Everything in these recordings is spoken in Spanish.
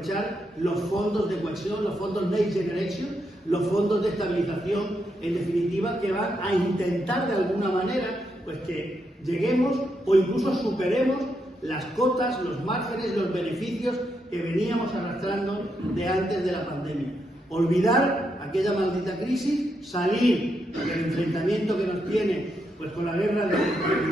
aprovechar los fondos de cohesión, los fondos Next Generation, los fondos de estabilización, en definitiva, que van a intentar de alguna manera pues que lleguemos o incluso superemos las cotas, los márgenes, los beneficios que veníamos arrastrando de antes de la pandemia. Olvidar aquella maldita crisis, salir del enfrentamiento que nos tiene pues con la guerra de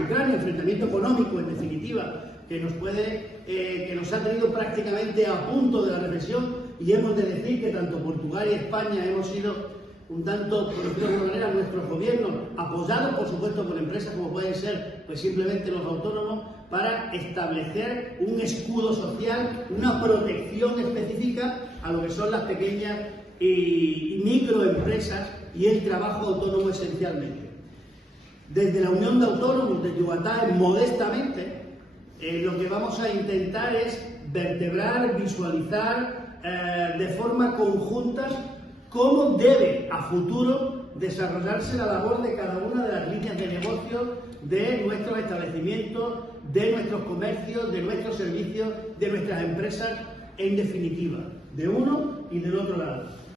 Ucrania, enfrentamiento económico, en definitiva, que nos ha tenido prácticamente a punto de la recesión, y hemos de decir que tanto Portugal y España hemos sido un tanto, por decirlo de alguna manera, nuestros gobiernos, apoyados por supuesto por empresas como pueden ser pues simplemente los autónomos, para establecer un escudo social, una protección específica a lo que son las pequeñas y microempresas y el trabajo autónomo esencialmente. Desde la Unión de Autónomos de Yucatán, modestamente, lo que vamos a intentar es vertebrar, visualizar de forma conjunta cómo debe a futuro desarrollarse la labor de cada una de las líneas de negocio de nuestros establecimientos, de nuestros comercios, de nuestros servicios, de nuestras empresas, en definitiva, de uno y del otro lado.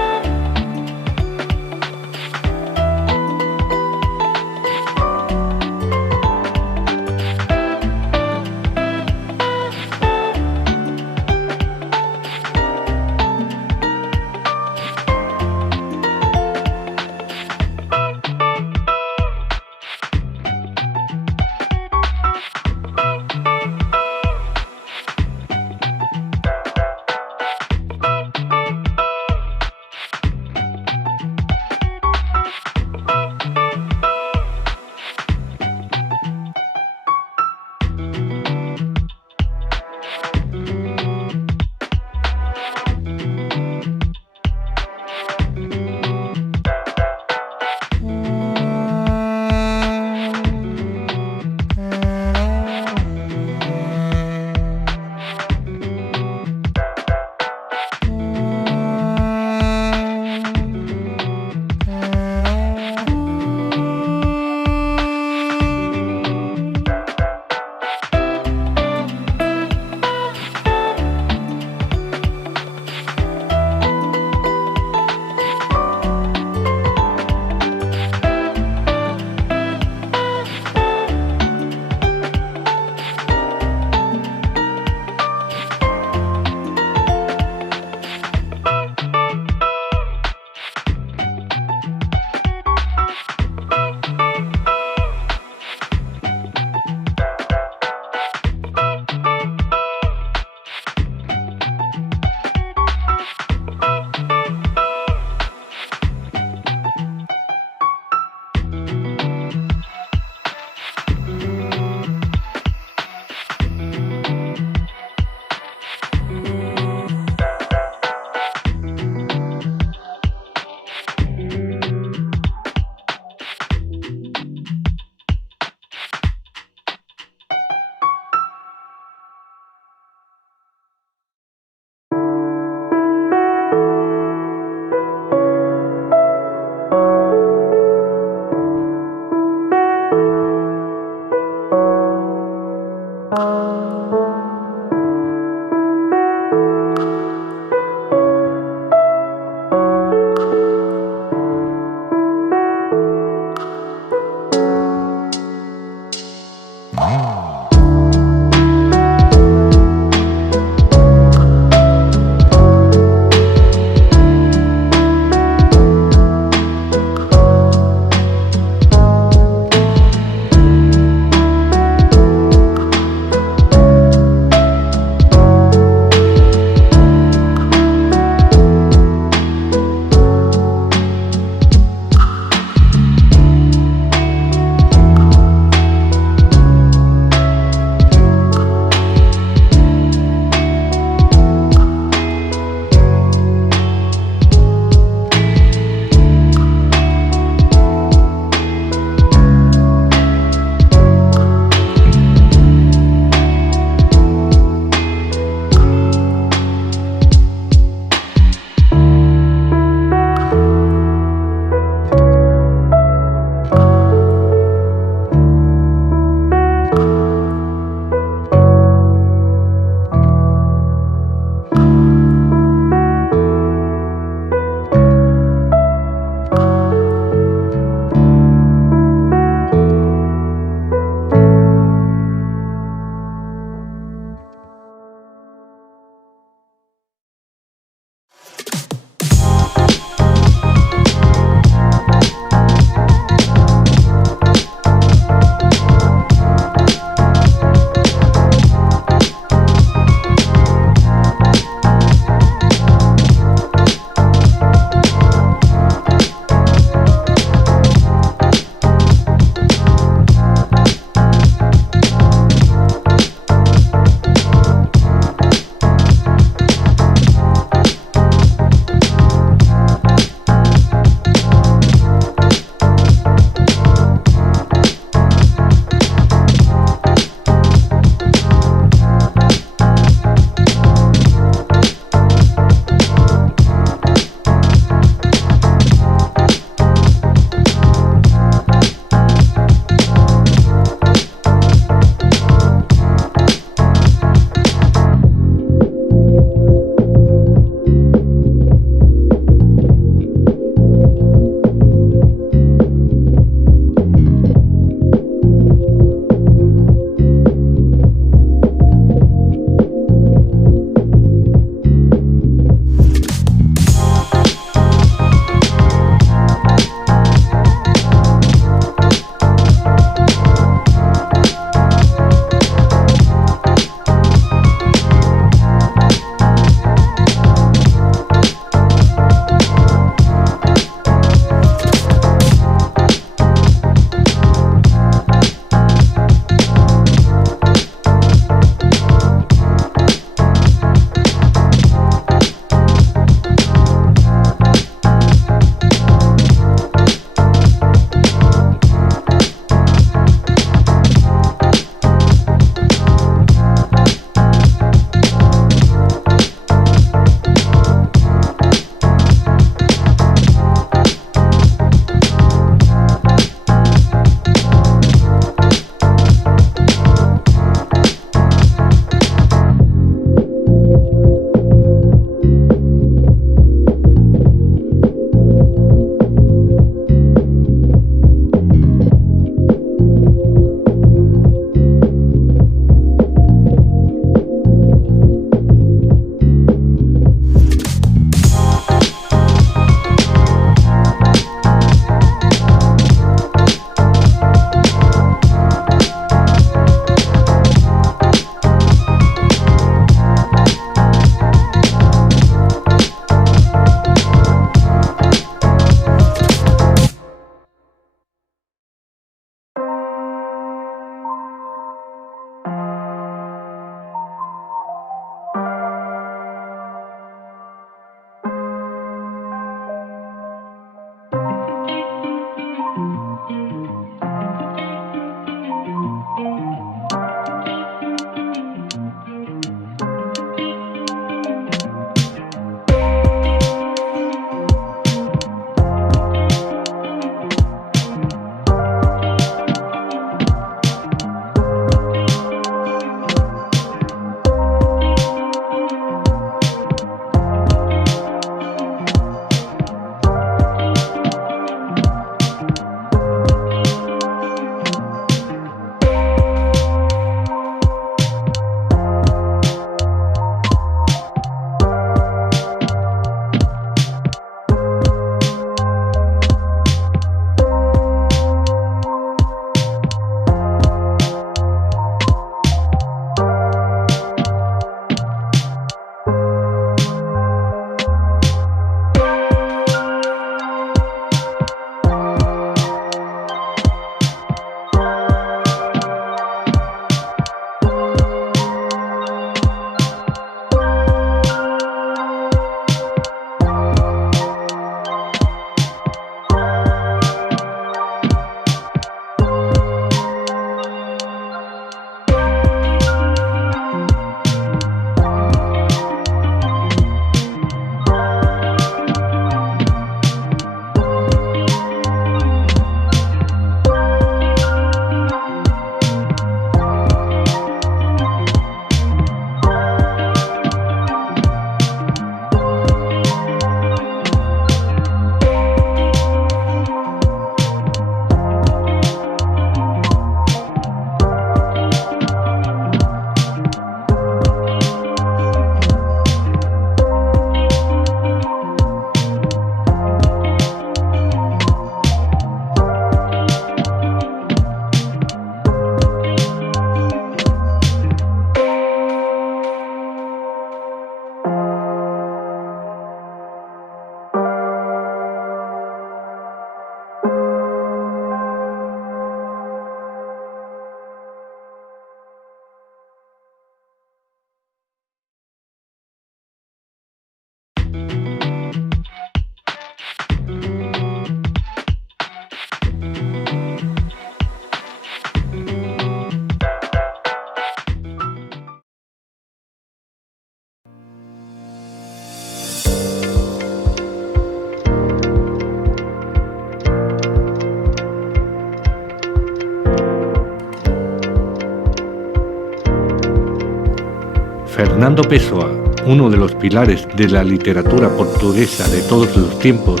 Fernando Pessoa, uno de los pilares de la literatura portuguesa de todos los tiempos,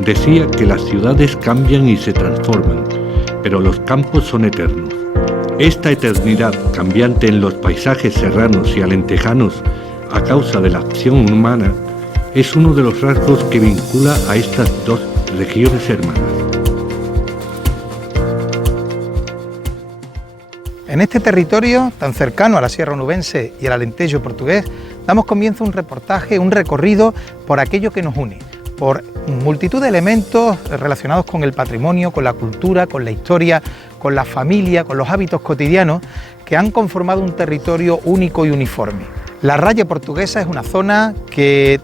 decía que las ciudades cambian y se transforman, pero los campos son eternos. Esta eternidad cambiante en los paisajes serranos y alentejanos a causa de la acción humana es uno de los rasgos que vincula a estas dos regiones hermanas. En este territorio tan cercano a la Sierra Onubense y al Alentejo portugués, damos comienzo a un reportaje, un recorrido por aquello que nos une, por multitud de elementos relacionados con el patrimonio, con la cultura, con la historia, con la familia, con los hábitos cotidianos que han conformado un territorio único y uniforme. La raya portuguesa es una zona que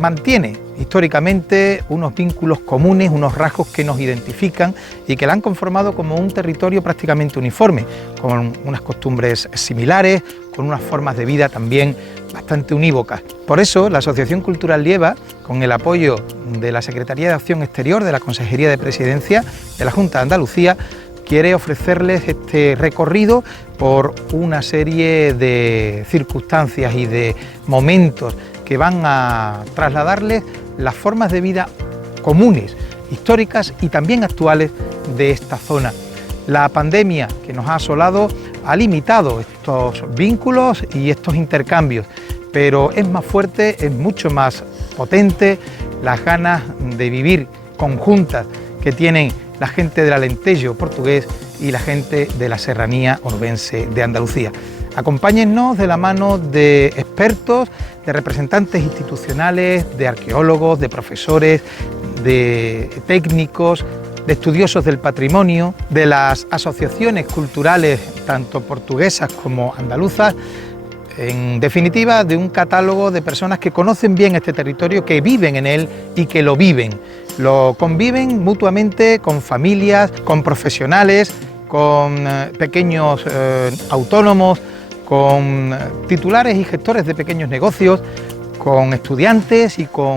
mantiene históricamente unos vínculos comunes, unos rasgos que nos identifican y que la han conformado como un territorio prácticamente uniforme, con unas costumbres similares, con unas formas de vida también bastante unívocas. Por eso, la Asociación Cultural Lieva, con el apoyo de la Secretaría de Acción Exterior de la Consejería de Presidencia de la Junta de Andalucía, quiere ofrecerles este recorrido por una serie de circunstancias y de momentos que van a trasladarles las formas de vida comunes, históricas y también actuales de esta zona. La pandemia que nos ha asolado ha limitado estos vínculos y estos intercambios, pero es más fuerte, es mucho más potente las ganas de vivir conjuntas que tienen la gente del Alentejo portugués y la gente de la serranía onubense de Andalucía. Acompáñennos de la mano de expertos, de representantes institucionales, de arqueólogos, de profesores, de técnicos, de estudiosos del patrimonio, de las asociaciones culturales tanto portuguesas como andaluzas, en definitiva de un catálogo de personas que conocen bien este territorio, que viven en él y que lo viven. Lo conviven mutuamente con familias, con profesionales, con pequeños autónomos, con titulares y gestores de pequeños negocios, con estudiantes y con,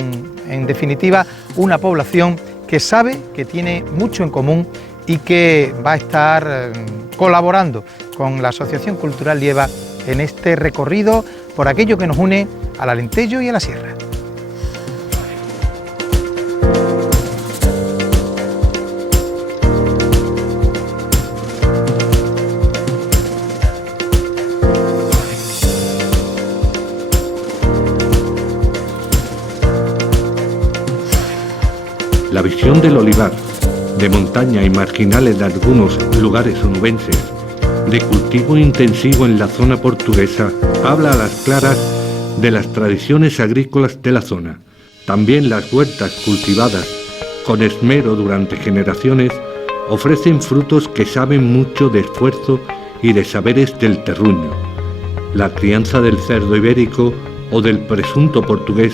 en definitiva, una población que sabe que tiene mucho en común y que va a estar colaborando con la Asociación Cultural Lieva en este recorrido por aquello que nos une al Alentejo y a la Sierra. La visión del olivar, de montaña y marginal en algunos lugares onubenses, de cultivo intensivo en la zona portuguesa, habla a las claras de las tradiciones agrícolas de la zona. También las huertas cultivadas con esmero durante generaciones ofrecen frutos que saben mucho de esfuerzo y de saberes del terruño. La crianza del cerdo ibérico o del presunto portugués,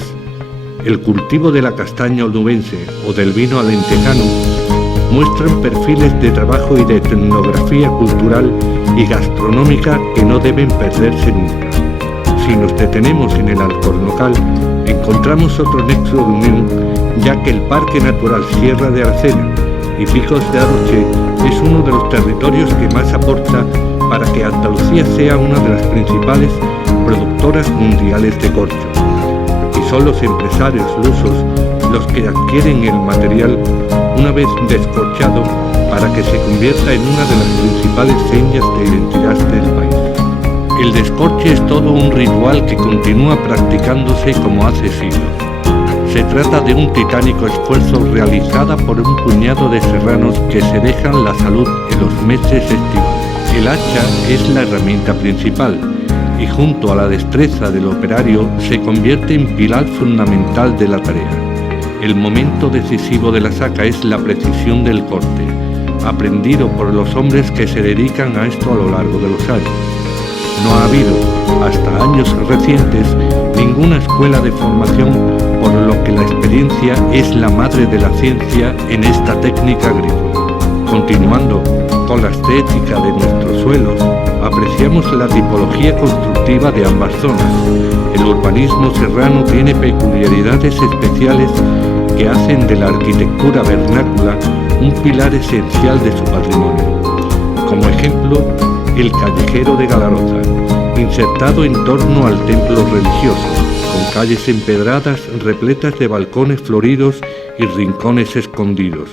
el cultivo de la castaña onubense o del vino alentejano muestran perfiles de trabajo y de etnografía cultural y gastronómica que no deben perderse nunca. Si nos detenemos en el Alcornocal, encontramos otro nexo de unión, ya que el Parque Natural Sierra de Arcena y Picos de Aroche es uno de los territorios que más aporta para que Andalucía sea una de las principales productoras mundiales de corcho. Y son los empresarios lusos los que adquieren el material una vez descorchado para que se convierta en una de las principales señas de identidad del país. El descorche es todo un ritual que continúa practicándose como hace siglos. Se trata de un titánico esfuerzo realizado por un puñado de serranos que se dejan la salud en los meses estivales. El hacha es la herramienta principal y junto a la destreza del operario se convierte en pilar fundamental de la tarea. El momento decisivo de la saca es la precisión del corte, aprendido por los hombres que se dedican a esto a lo largo de los años. No ha habido, hasta años recientes, ninguna escuela de formación, por lo que la experiencia es la madre de la ciencia en esta técnica agrícola. Continuando con la estética de nuestros suelos, apreciamos la tipología constructiva de ambas zonas. El urbanismo serrano tiene peculiaridades especiales que hacen de la arquitectura vernácula un pilar esencial de su patrimonio. Como ejemplo, el Callejero de Galaroza, insertado en torno al templo religioso, con calles empedradas repletas de balcones floridos y rincones escondidos,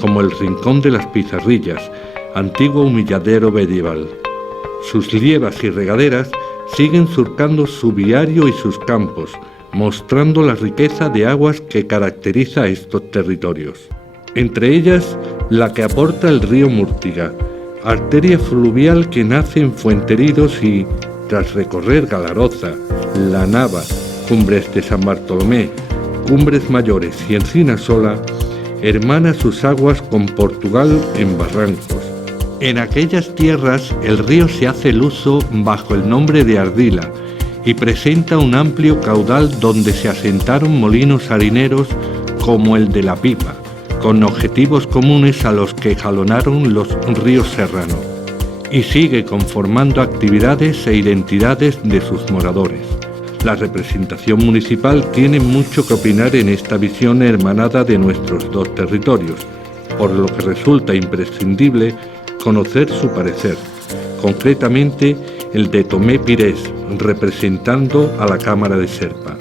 como el Rincón de las Pizarrillas, antiguo humilladero medieval. Sus liebas y regaderas siguen surcando su viario y sus campos, mostrando la riqueza de aguas que caracteriza a estos territorios. Entre ellas, la que aporta el río Múrtiga, arteria fluvial que nace en Fuenteridos y, tras recorrer Galaroza, La Nava, Cumbres de San Bartolomé, Cumbres Mayores y Encinasola, hermana sus aguas con Portugal en Barrancos. En aquellas tierras el río se hace el uso bajo el nombre de Ardila y presenta un amplio caudal donde se asentaron molinos harineros como el de La Pipa, con objetivos comunes a los que jalonaron los ríos serranos, y sigue conformando actividades e identidades de sus moradores. La representación municipal tiene mucho que opinar en esta visión hermanada de nuestros dos territorios, por lo que resulta imprescindible conocer su parecer, concretamente el de Tomé Pires, representando a la Cámara de Serpa.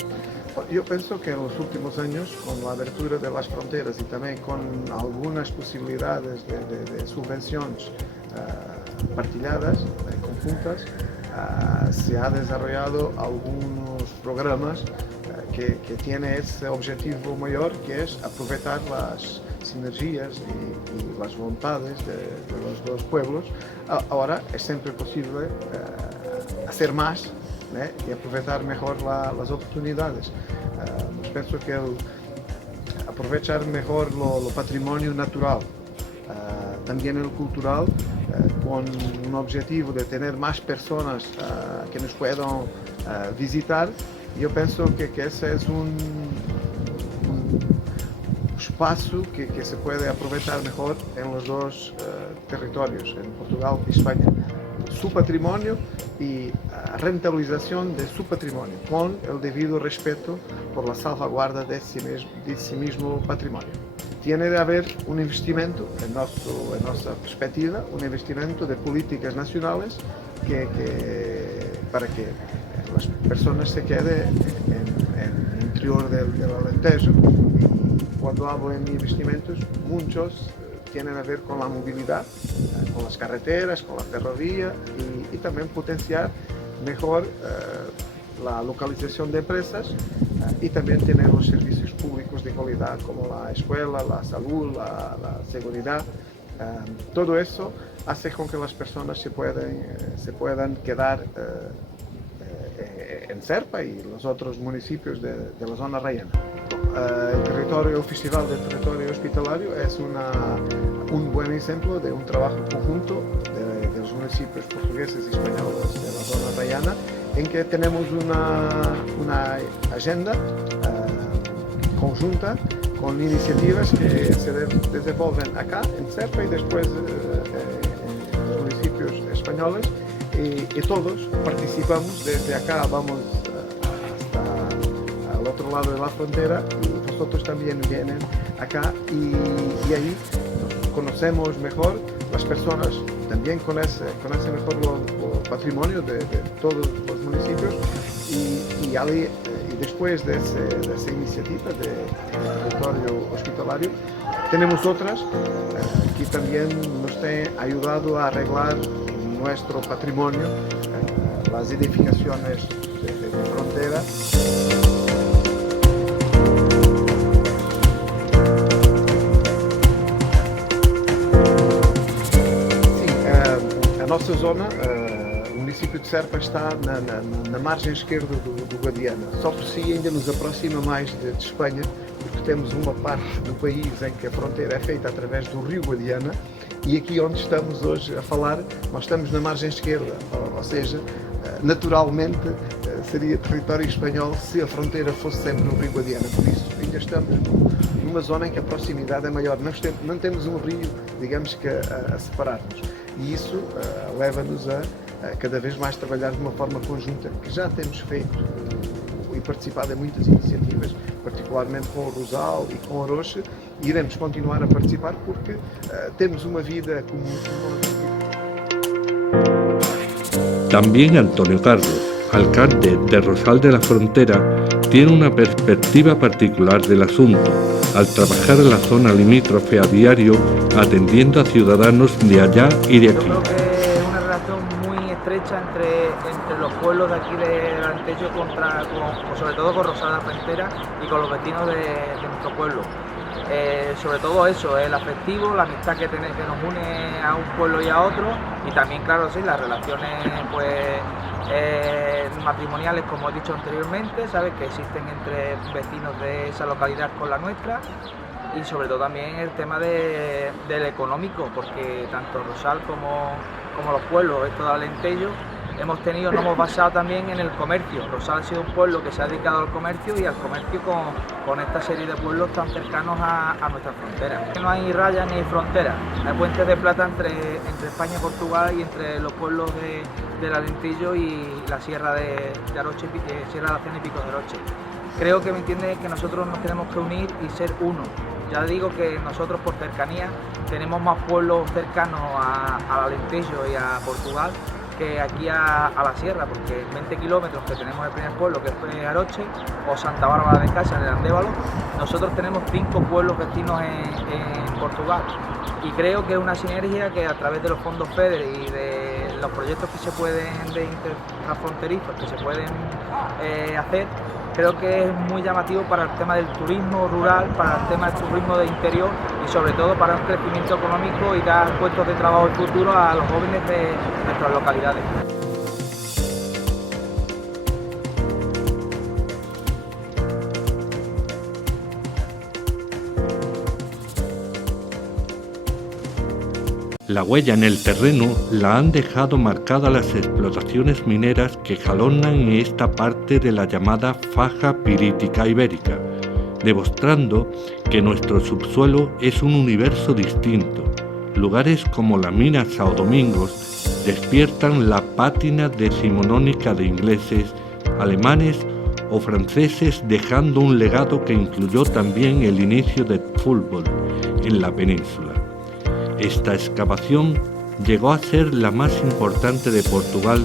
Yo pienso que en los últimos años, con la abertura de las fronteras y también con algunas posibilidades de subvenciones partilhadas, conjuntas, se ha desarrollado algunos programas que tienen ese objetivo mayor, que es aprovechar las sinergias y las voluntades de los dos pueblos. Ahora es siempre posible hacer más, ¿eh? Y aprovechar mejor las oportunidades. Pienso que aprovechar mejor lo patrimonio natural, también el cultural, con un objetivo de tener más personas que nos puedan visitar. Yo pienso que ese es un espacio que se puede aprovechar mejor en los dos territorios, en Portugal y España. Su patrimonio y rentabilización de su patrimonio, con el debido respeto por la salvaguarda de ese mismo patrimonio. Tiene de haber un investimento, en nuestra perspectiva, un investimento de políticas nacionales para que las personas se queden en el interior del Alentejo. Y cuando hablo en investimentos, muchos tienen a ver con la movilidad, con las carreteras, con la ferrovía y también potenciar mejor la localización de empresas y también tener los servicios públicos de calidad como la escuela, la salud, la seguridad. Todo eso hace con que las personas se puedan quedar en Serpa y los otros municipios de la zona rayana. El Festival del Territorio Hospitalario es un buen ejemplo de un trabajo conjunto de los municipios portugueses y españoles de la zona rayana, en que tenemos una agenda conjunta con iniciativas que se desenvolven acá en Serpa y después en los municipios españoles, y todos participamos. Desde acá vamos hasta al otro lado de la frontera y nosotros también vienen acá y ahí nos conocemos mejor, las personas también conocen mejor el patrimonio de todos los municipios y después de esa iniciativa de territorio hospitalario tenemos otras que también nos han ayudado a arreglar nuestro patrimonio, las edificaciones de frontera. A nossa zona, o município de Serpa está na margem esquerda do Guadiana. Só por si ainda nos aproxima mais de Espanha, porque temos uma parte do país em que a fronteira é feita através do rio Guadiana, e aqui onde estamos hoje a falar, nós estamos na margem esquerda, ou seja, naturalmente seria território espanhol se a fronteira fosse sempre o rio Guadiana. Por isso, ainda estamos numa zona em que a proximidade é maior. Não temos um rio, digamos que, a separar-nos. E isso leva-nos a cada vez mais trabalhar de uma forma conjunta, que já temos feito e participado em muitas iniciativas, particularmente com o Rosal e com o Oroche, e iremos continuar a participar porque temos uma vida comum. También Antonio Carlos, alcalde de Rosal de la Frontera, tiene una perspectiva particular del asunto, al trabajar en la zona limítrofe a diario, atendiendo a ciudadanos de allá y de aquí. Yo creo que es una relación muy estrecha entre los pueblos de aquí de Alentejo, sobre todo con Rosal de la Frontera y con los vecinos de nuestro pueblo. Sobre todo eso, el afectivo, la amistad que nos une a un pueblo y a otro, y también, claro, sí, las relaciones matrimoniales, como he dicho anteriormente, ¿sabes?, que existen entre vecinos de esa localidad con la nuestra, y sobre todo también el tema del económico, porque tanto Rosal como los pueblos, esto de Alentejo, nos hemos basado también en el comercio. Rosal ha sido un pueblo que se ha dedicado al comercio y al comercio con esta serie de pueblos tan cercanos a nuestra frontera. No hay raya ni hay frontera, hay puentes de plata entre España y Portugal y entre los pueblos del Alentejo y la Sierra de Aroche, Sierra de Acén y Picos de Aroche. Creo que me entiende que nosotros nos tenemos que unir y ser uno. Ya digo que nosotros por cercanía tenemos más pueblos cercanos al Alentejo y a Portugal que aquí a la sierra, porque 20 kilómetros que tenemos el primer pueblo, que es Aroche, o Santa Bárbara de Casa, en el Andévalo, nosotros tenemos 5 pueblos vecinos en Portugal. Y creo que es una sinergia que a través de los fondos FEDER y de los proyectos que se pueden, de transfronterizos que se pueden hacer, creo que es muy llamativo para el tema del turismo rural, para el tema del turismo de interior y sobre todo para un crecimiento económico y dar puestos de trabajo en futuro a los jóvenes de nuestras localidades. La huella en el terreno la han dejado marcada las explotaciones mineras que jalonan en esta parte de la llamada faja pirítica ibérica, demostrando que nuestro subsuelo es un universo distinto. Lugares como la mina São Domingos despiertan la pátina decimonónica de ingleses, alemanes o franceses, dejando un legado que incluyó también el inicio del fútbol en la península. Esta excavación llegó a ser la más importante de Portugal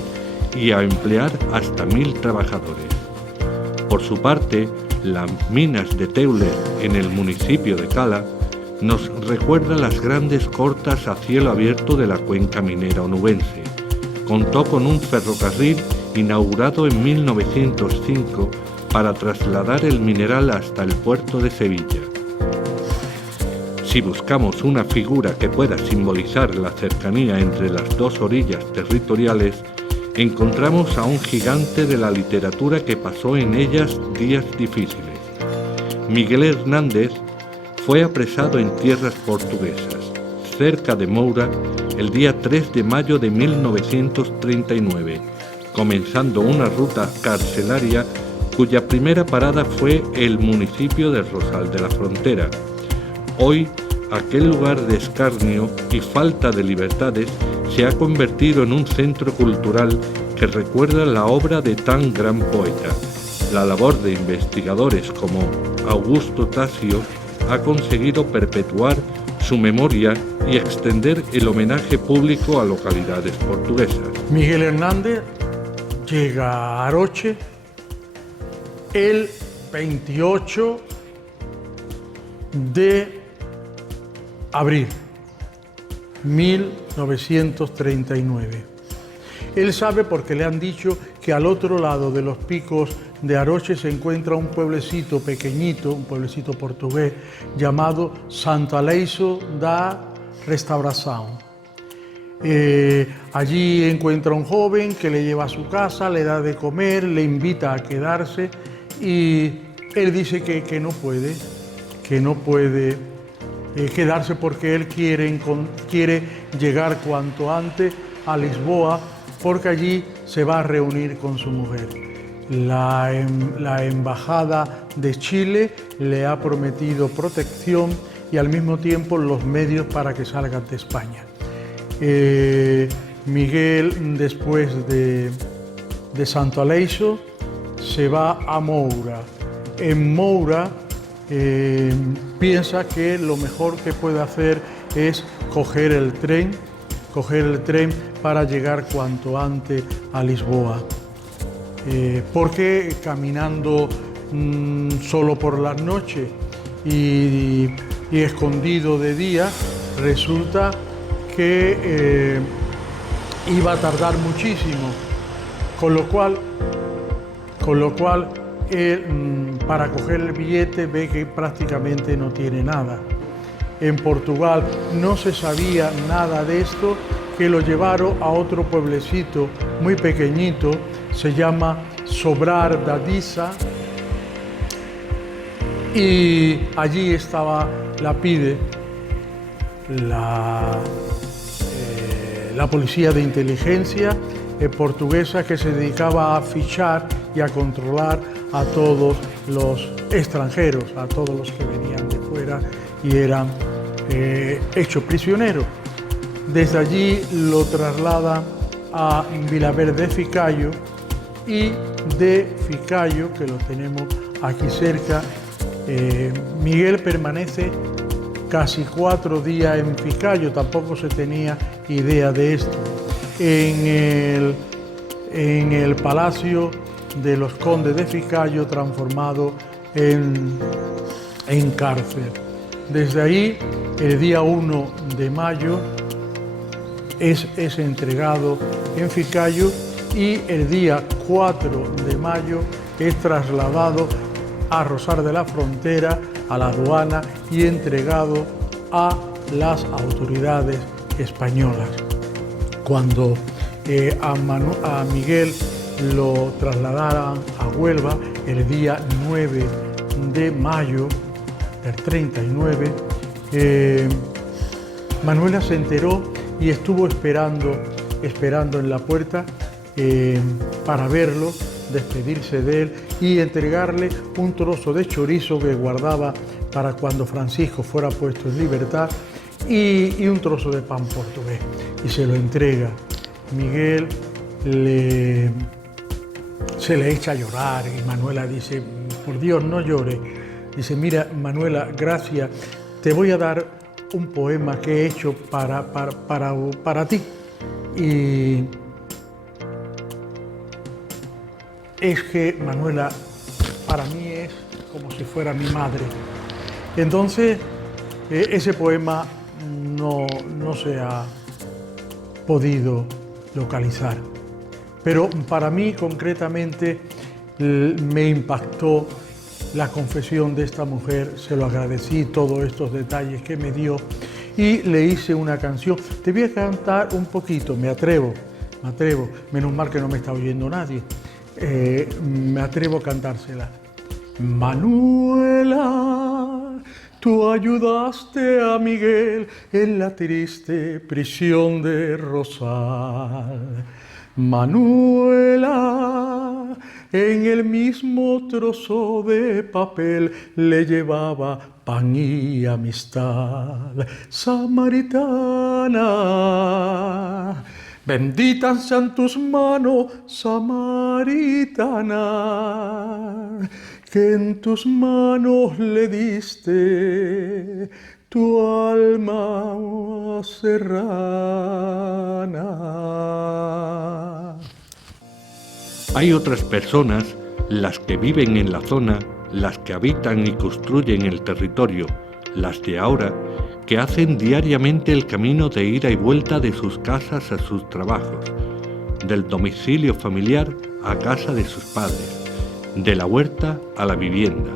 y a emplear hasta 1000 trabajadores. Por su parte, las minas de Teule, en el municipio de Cala, nos recuerda las grandes cortas a cielo abierto de la cuenca minera onubense. Contó con un ferrocarril inaugurado en 1905 para trasladar el mineral hasta el puerto de Sevilla. Si buscamos una figura que pueda simbolizar la cercanía entre las dos orillas territoriales, encontramos a un gigante de la literatura que pasó en ellas días difíciles. Miguel Hernández fue apresado en tierras portuguesas, cerca de Moura, el día 3 de mayo de 1939, comenzando una ruta carcelaria cuya primera parada fue el municipio de Rosal de la Frontera. Hoy, aquel lugar de escarnio y falta de libertades se ha convertido en un centro cultural que recuerda la obra de tan gran poeta. La labor de investigadores como Augusto Tasio ha conseguido perpetuar su memoria y extender el homenaje público a localidades portuguesas. Miguel Hernández llega a Aroche el 28 de abril 1939. Él sabe porque le han dicho que al otro lado de los picos de Aroche se encuentra un pueblecito pequeñito, un pueblecito portugués llamado Santo Aleixo da Restauração. Allí encuentra un joven que le lleva a su casa, le da de comer, le invita a quedarse y él dice que no puede quedarse porque él quiere llegar cuanto antes a Lisboa, porque allí se va a reunir con su mujer. La Embajada de Chile le ha prometido protección y al mismo tiempo los medios para que salga de España. Miguel, después de Santo Aleixo, se va a Moura. En Moura piensa que lo mejor que puede hacer es coger el tren coger el tren para llegar cuanto antes a Lisboa. Porque caminando solo por las noches y escondido de día, resulta que iba a tardar muchísimo, con lo cual para coger el billete ve que prácticamente no tiene nada. En Portugal no se sabía nada de esto, que lo llevaron a otro pueblecito muy pequeñito, se llama Sobrar da Disa, y allí estaba la PIDE, la policía de inteligencia portuguesa, que se dedicaba a fichar y a controlar a todos los extranjeros, a todos los que venían de fuera y eran hechos prisioneros. Desde allí lo trasladan a Vilaverde de Ficayo, y de Ficayo, que lo tenemos aquí cerca, Miguel permanece casi 4 días en Ficayo, tampoco se tenía idea de esto, en el Palacio de los Condes de Ficayo, transformado en cárcel. Desde ahí, el día 1 de mayo, es entregado en Ficayo, y el día 4 de mayo es trasladado a Rosar de la Frontera, a la aduana, y entregado a las autoridades españolas. Cuando a Miguel lo trasladaran a Huelva el día 9 de mayo del 39, Manuela se enteró y estuvo esperando en la puerta para verlo, despedirse de él y entregarle un trozo de chorizo que guardaba para cuando Francisco fuera puesto en libertad, y un trozo de pan portugués, y se lo entrega. Miguel se le echa a llorar, y Manuela dice: por Dios, no llores. Dice: mira, Manuela, gracias, te voy a dar un poema que he hecho para ti. Y es que Manuela para mí es como si fuera mi madre. Entonces, ese poema no se ha podido localizar, pero para mí concretamente me impactó la confesión de esta mujer. Se lo agradecí, todos estos detalles que me dio, y le hice una canción. Te voy a cantar un poquito, me atrevo, menos mal que no me está oyendo nadie. Me atrevo a cantársela. Manuela, tú ayudaste a Miguel en la triste prisión de Rosal. Manuela, en el mismo trozo de papel le llevaba pan y amistad. Samaritana, benditas sean tus manos, samaritana, que en tus manos le diste tu alma serrana. Hay otras personas, las que viven en la zona, las que habitan y construyen el territorio, las de ahora, que hacen diariamente el camino de ida y vuelta de sus casas a sus trabajos, del domicilio familiar a casa de sus padres, de la huerta a la vivienda.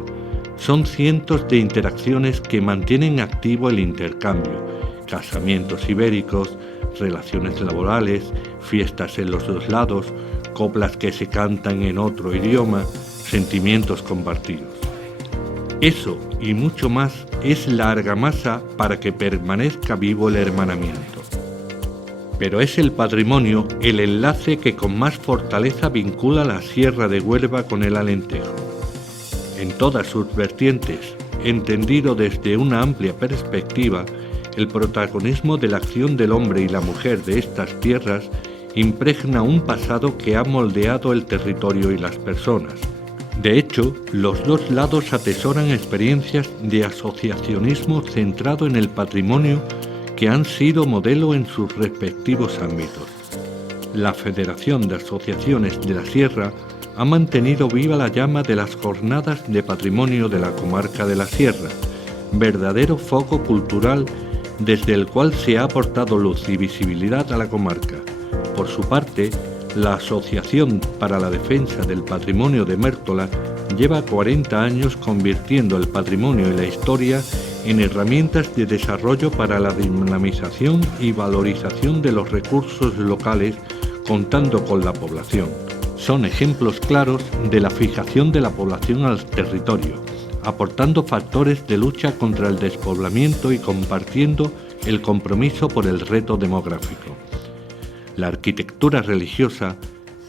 Son cientos de interacciones que mantienen activo el intercambio: casamientos ibéricos, relaciones laborales, fiestas en los dos lados, coplas que se cantan en otro idioma, sentimientos compartidos. Eso y mucho más es la argamasa para que permanezca vivo el hermanamiento. Pero es el patrimonio el enlace que con más fortaleza vincula la Sierra de Huelva con el Alentejo. En todas sus vertientes, entendido desde una amplia perspectiva, el protagonismo de la acción del hombre y la mujer de estas tierras impregna un pasado que ha moldeado el territorio y las personas. De hecho, los dos lados atesoran experiencias de asociacionismo centrado en el patrimonio que han sido modelo en sus respectivos ámbitos. La Federación de Asociaciones de la Sierra ha mantenido viva la llama de las Jornadas de Patrimonio de la Comarca de la Sierra, verdadero foco cultural desde el cual se ha aportado luz y visibilidad a la comarca. Por su parte, la Asociación para la Defensa del Patrimonio de Mértola lleva 40 años convirtiendo el patrimonio y la historia en herramientas de desarrollo para la dinamización y valorización de los recursos locales, contando con la población. Son ejemplos claros de la fijación de la población al territorio, aportando factores de lucha contra el despoblamiento y compartiendo el compromiso por el reto demográfico. La arquitectura religiosa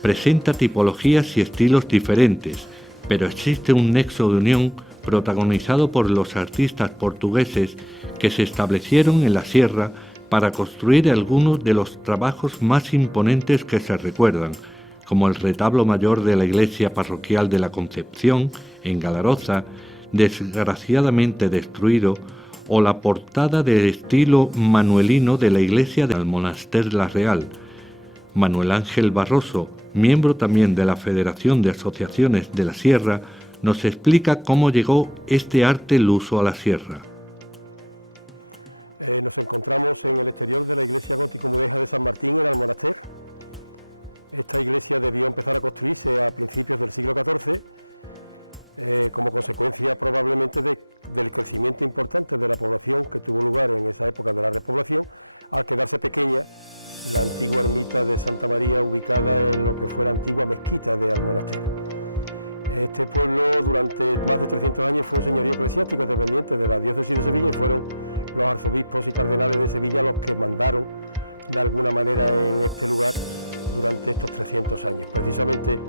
presenta tipologías y estilos diferentes, pero existe un nexo de unión protagonizado por los artistas portugueses que se establecieron en la sierra para construir algunos de los trabajos más imponentes que se recuerdan, como el retablo mayor de la iglesia parroquial de la Concepción, en Galaroza, desgraciadamente destruido, o la portada del estilo manuelino de la iglesia del Monaster La Real. Manuel Ángel Barroso, miembro también de la Federación de Asociaciones de la Sierra, nos explica cómo llegó este arte luso a la sierra. Nos encontramos en el exterior de la iglesia gótico-mudéjar de San Martín, en Almonaster. Esta iglesia debió empezar a construirse a principios del siglo XIV, como consecuencia probablemente del crecimiento importante de la población que tuvo lugar en esa época de la repoblación, al quedarse pequeña la antigua ermita de Santa María, ubicada en lo que fue la antigua mezquita de Almonaster. Este pueblo durante más de 300 años fue un señorío eclesiástico dependiente de la diócesis de Sevilla, y fueron los arzobispos y cardenales de Sevilla los que mandaron de alguna manera en este lugar durante estos 300 años. Precisamente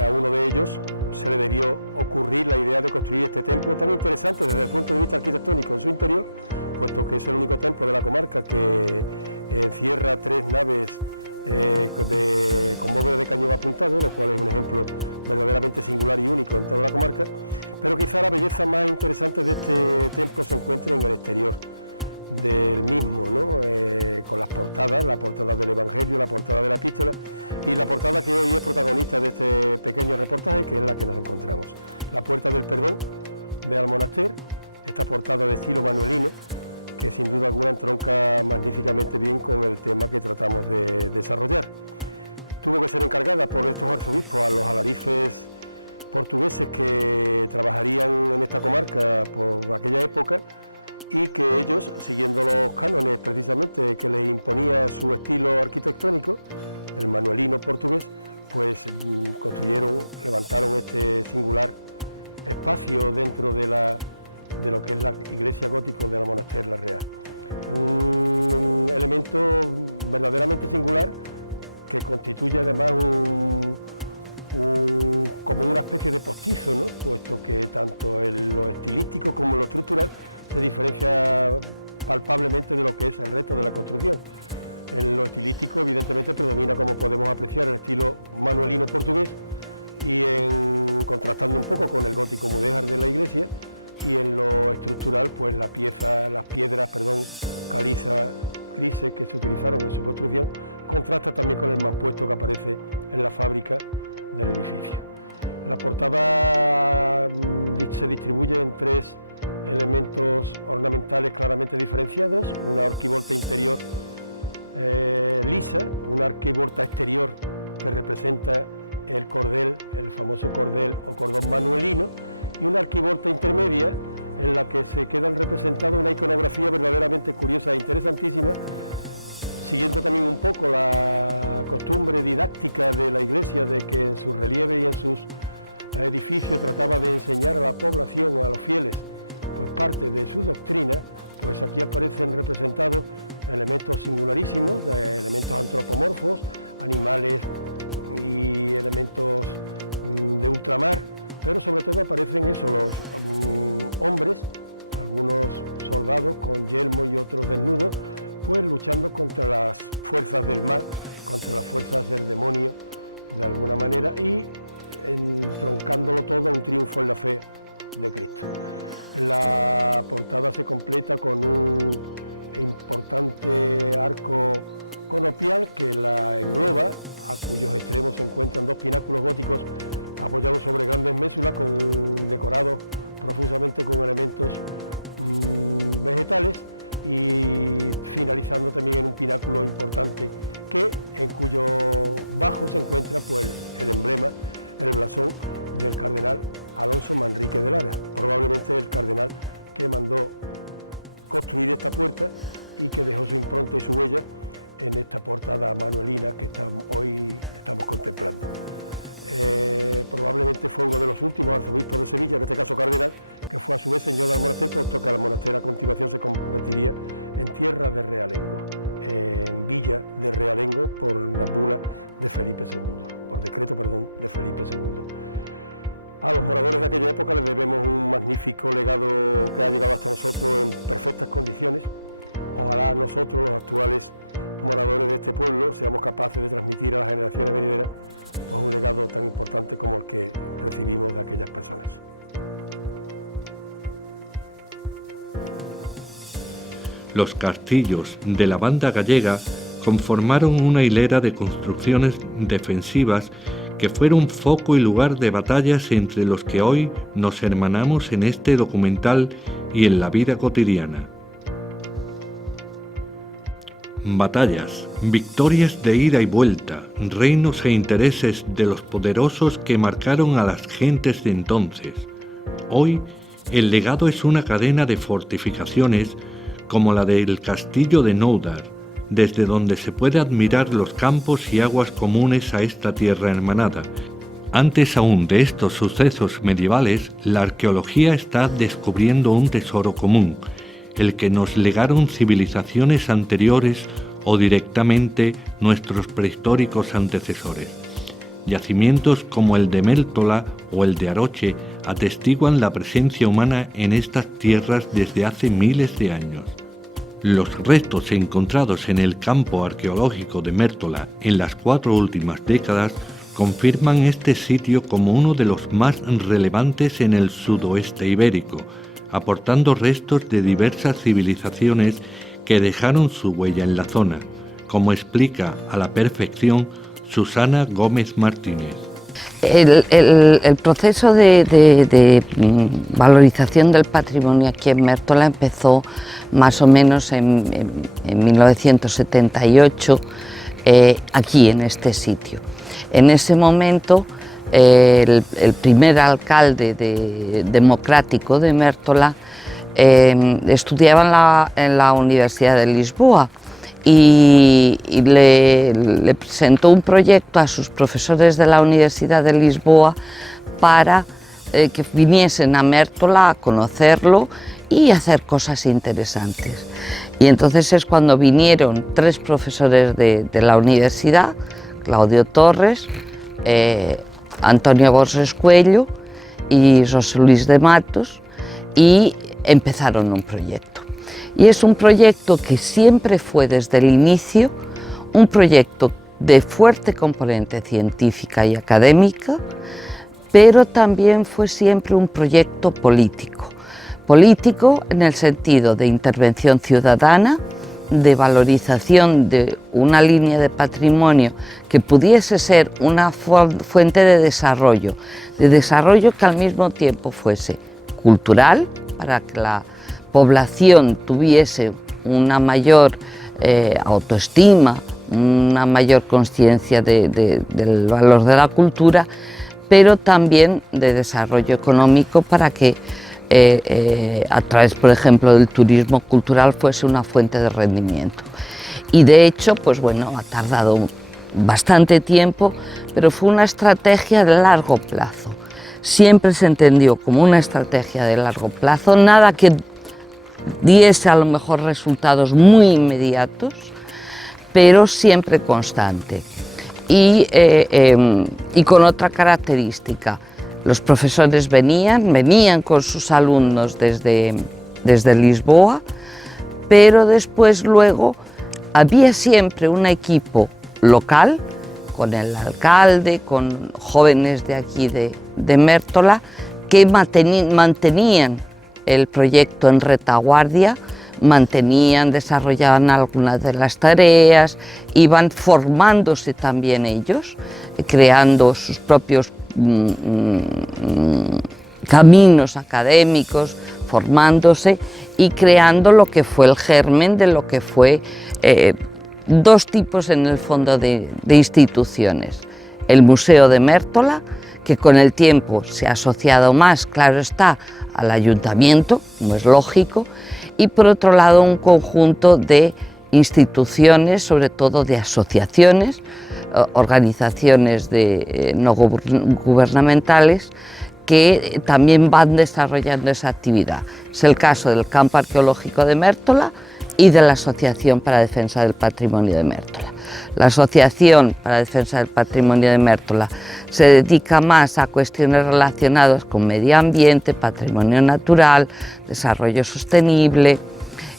a uno de ellos se le debió ocurrir la idea de construir este templo tan interesante desde el punto de vista arquitectónico en su interior, puesto que es el único templo de la comarca que encierra 3 naves con bóveda de cañón apuntado, lo cual es un ejemplo verdaderamente singular y único en toda la comarca. Pero quizá la belleza más interesante de este templo se encuentra en el exterior del mismo, ¿no? Con las portadas, la portada del Evangelio, la portada de la Epístola y la portada que hoy es protagonista de este pequeño reportaje, que es la que nos encontramos. La Puerta del Perdón de Almonaster, esta portada de estilo manuelino, que sin duda alguna entronca magníficamente bien con el tema que tratamos de desarrollar. Tuvo que ser encargada por estos arzobispos a los alarifes portugueses que trabajarían en esta comarca por aquella época, y que ellos, siguiendo los cánones precisamente que les imponía su estilo arquitectónico, el manuelino portugués, pues levantaron este singular espacio dentro de lo que es la iglesia gótico de la Monaster La Real. Un elemento verdaderamente singular que constituye además como una especie de postizo, ¿no? Puesto que tanto en lo estilístico como en lo estructural se diferencia palpablemente de lo que es el resto de la construcción. En lo estilístico evidentemente predomina, como podemos apreciar, el estilo manuelino portugués, y contrastando un poco con el gótico mudéjar de la iglesia, y en lo estructural pues las piedras calizas grises que se utilizaron en su construcción contrasta también con el mampuesto que aparece en la fábrica del edificio. La portada se distribuye en 3 elementos ornamentales claramente diferenciados: una arquivolta interior lisa, una arquivolta exterior que representa el cordel, el famoso cordel o cordón manuelino, y una arquivolta intermedia en la que se quedan representadas una iconografía verdaderamente curiosa e interesantísima, siguiendo también un poco la costumbre didáctica de la iglesia de que en sus relieves y en sus edificios trataba de enseñar a la población, a los fieles, pues parte de su doctrina. Pues aquí aparecen representados elementos singularísimos, elementos antropomorfos, animales y elementos de ultramar, pero sobre todo aparecen los hombres, algunos soldados con yelmo y otros desnudos, pues luchando contra las fuerzas del mal, contra las fuerzas del demonio de alguna manera, y entroncándolo todo a un triunfo en la fe de Cristo. La portada se completa con un importante arco conopial que la engloba, a cuyos extremos se encuentran dos pináculos góticos apoyados sobre grandes mésulas decorados profusamente con elementos vegetales, y finalizando también en un pináculo importante en cuyo bajo se encuentra pues el emblema, el blasón del cardenal Alonso Manrique de Lara, probablemente el cardenal que mandó construir esta puerta y que dejó su impronta y su huella en esta portada manuelina que hoy estamos contemplando. Probablemente fue uno de los últimos arzobispos de Sevilla, en este caso cardenal, que fue a su vez señor del Monaster, puesto que el Monaster a continuación se convertiría en tierra de realengo, en villa de realengo por la bula de Felipe II, por decreto, perdón, de Felipe II. A los moradores de aquella época les debemos un magnífico legado que ha llegado hasta nosotros en perfectas condiciones. Ojalá nosotros, los actuales moradores de este pueblo, seamos capaces de transmitir a las generaciones venideras pues un legado tan importante como el que recibimos de aquellas personas. Los castillos de la banda gallega conformaron una hilera de construcciones defensivas que fueron foco y lugar de batallas entre los que hoy nos hermanamos en este documental y en la vida cotidiana. Batallas, victorias de ida y vuelta, reinos e intereses de los poderosos que marcaron a las gentes de entonces. Hoy, el legado es una cadena de fortificaciones como la del castillo de Noudar, desde donde se puede admirar los campos y aguas comunes a esta tierra hermanada. Antes aún de estos sucesos medievales, la arqueología está descubriendo un tesoro común, el que nos legaron civilizaciones anteriores o directamente nuestros prehistóricos antecesores. Yacimientos como el de Mértola o el de Aroche atestiguan la presencia humana en estas tierras desde hace miles de años. Los restos encontrados en el campo arqueológico de Mértola en las 4 últimas décadas confirman este sitio como uno de los más relevantes en el sudoeste ibérico, aportando restos de diversas civilizaciones que dejaron su huella en la zona, como explica a la perfección Susana Gómez Martínez. El proceso de valorización del patrimonio aquí en Mértola empezó más o menos en 1978, aquí en este sitio. En ese momento el primer alcalde democrático de Mértola estudiaba en la Universidad de Lisboa y le presentó un proyecto a sus profesores de la Universidad de Lisboa para que viniesen a Mértola a conocerlo y hacer cosas interesantes. Y entonces es cuando vinieron 3 profesores de la universidad, Claudio Torres, Antonio Borges Cuello y José Luis de Matos, y empezaron un proyecto. Y es un proyecto que siempre fue desde el inicio un proyecto de fuerte componente científica y académica, pero también fue siempre un proyecto político. Político en el sentido de intervención ciudadana, de valorización de una línea de patrimonio que pudiese ser una fuente de desarrollo que al mismo tiempo fuese cultural, para que la población tuviese una mayor autoestima, una mayor conciencia del valor de la cultura, pero también de desarrollo económico para que a través, por ejemplo, del turismo cultural fuese una fuente de rendimiento. Y de hecho, pues bueno, ha tardado bastante tiempo, pero fue una estrategia de largo plazo. Siempre se entendió como una estrategia de largo plazo, nada que diese a lo mejor resultados muy inmediatos, pero siempre constante. Y con otra característica, los profesores venían con sus alumnos desde Lisboa, pero después luego había siempre un equipo local, con el alcalde, con jóvenes de aquí de Mértola, que mantenían el proyecto en retaguardia mantenían, desarrollaban algunas de las tareas, iban formándose también ellos, creando sus propios caminos académicos, formándose y creando lo que fue el germen de lo que fue dos tipos en el fondo de instituciones. El Museo de Mértola, que con el tiempo se ha asociado más, claro está, al ayuntamiento, como es lógico, y por otro lado un conjunto de instituciones, sobre todo de asociaciones, organizaciones no gubernamentales, que también van desarrollando esa actividad. Es el caso del Campo Arqueológico de Mértola y de la Asociación para la Defensa del Patrimonio de Mértola. La Asociación para la Defensa del Patrimonio de Mértola se dedica más a cuestiones relacionadas con medio ambiente, patrimonio natural, desarrollo sostenible,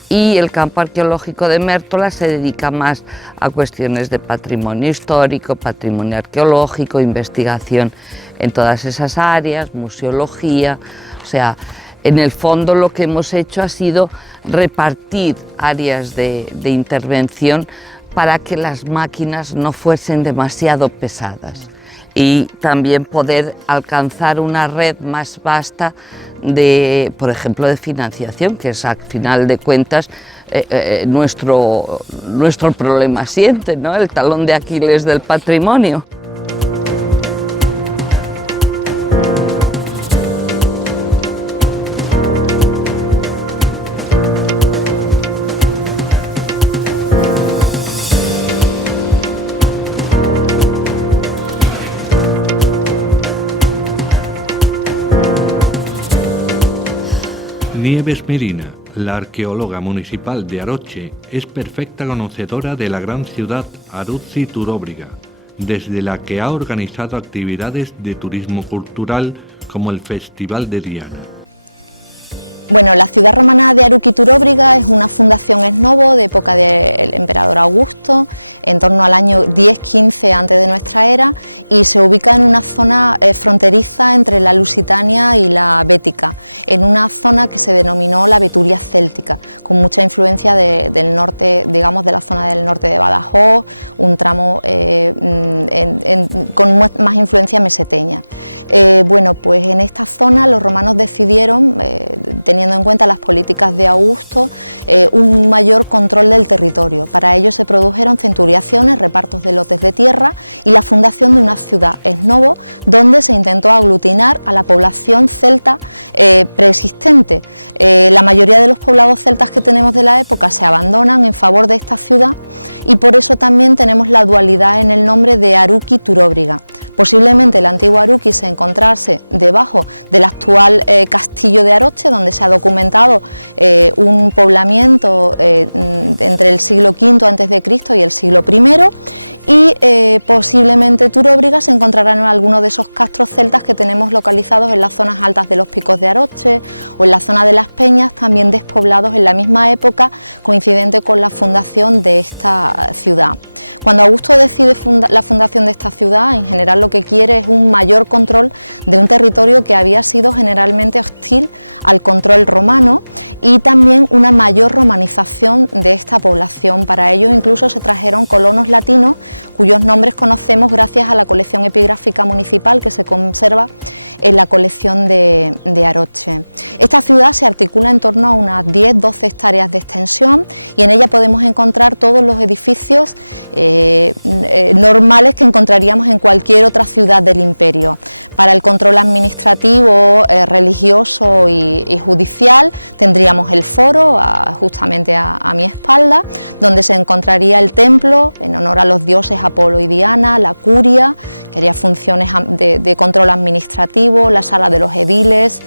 y el Campo Arqueológico de Mértola se dedica más a cuestiones de patrimonio histórico, patrimonio arqueológico, investigación en todas esas áreas, museología. O sea, en el fondo lo que hemos hecho ha sido repartir áreas de intervención para que las máquinas no fuesen demasiado pesadas y también poder alcanzar una red más vasta de, por ejemplo, de financiación, que es al final de cuentas nuestro problema siempre, ¿no? El talón de Aquiles del patrimonio. Nieves Medina, la arqueóloga municipal de Aroche, es perfecta conocedora de la gran ciudad Aruzi-Turóbriga, desde la que ha organizado actividades de turismo cultural como el Festival de Diana. Bueno, la ciudad romana de Aruki-Turóbriga es una fundación ex novo de época del emperador Augusto, en torno al año 10-15 antes de nuestra era, y se ubica en una zona fronteriza entre la Lusitania y la Bética, en una zona que se denominó la Beturia céltica, con mucha influencia del norte, digamos de la zona del norte de Badajoz, un tramo con más influencia meseteña. Bueno, pues en esta zona los romanos decidieron, teniendo en cuenta las políticas de Augusto, un mayor control del territorio. Para ello se produjeron centuriaciones, repartos de lotes de tierra y la fundación de una ciudad ex novo donde se intentó aglutinar a la población celta preexistente. La mayoría de los poblados celtas que tenemos de la época se abandonan en favor de esta ciudad y por eso también tenemos la dualidad en el nombre de Aruki-Turóbriga. Posiblemente el antiguo Aruki se encontrase debajo del actual castillo de Aroche, donde se ha documentado un poblamiento entre el siglo V a.C. y el siglo I, y posiblemente Turóbriga se encontrará en alguno de esos castros celtas que tenemos localizados en las zonas altas de los picos de Aroche o en la zona de las Peñas, también despoblados en la misma época, coincidente con la fundación de esta ciudad. Cuando Augusto decide la fundación de esta ciudad, en general lo que quiere es un mayor control de un territorio que había sido generalmente hostil al control romano y también una mayor romanización de esta población. Para ello incluso se trajeron colonos latinos cuyos nombres conocemos gracias a la colección epigráfica municipal que se conserva en la colección de Aroche. Esta ciudad se articula en torno a unas 10-12 hectáreas de extensión y en ella podemos encontrar todos los edificios normales que encontraríamos en cualquier otra ciudad del imperio. Para el control administrativo, religioso y judicial tendríamos el foro justamente a mi espalda, donde se encontraría el templo en honor a los dioses Apolo y Diana, la curia, que haría funciones de control administrativo, la sala de los ediles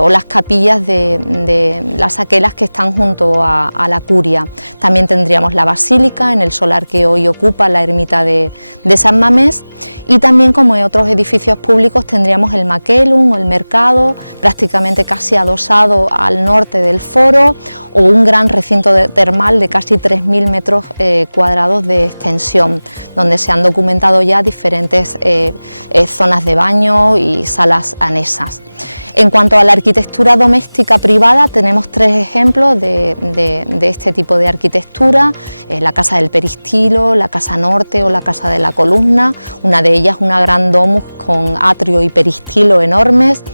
o las capillas de las aquelas que están junto a la curia. También tendríamos la basílica en el solar que hoy ocupa la ermita de San Mamés, y también, como en otros edificios públicos, tendríamos el Maquelum o el mercado, prácticamente casi adosado al norte del foro, o un gran recinto termal de casi 3.000 metros cuadrados de extensión, donde se han documentado ya diferentes zonas de baño y salas anexas. En cuanto a la arquitectura doméstica privada, tenemos 3 ejemplos de este tipo de arquitectura: la Casa del Peristilo, la Casa Norte o la Casa de la Columna. Una de ellas, una gran domus con atrio y peristilo enormes,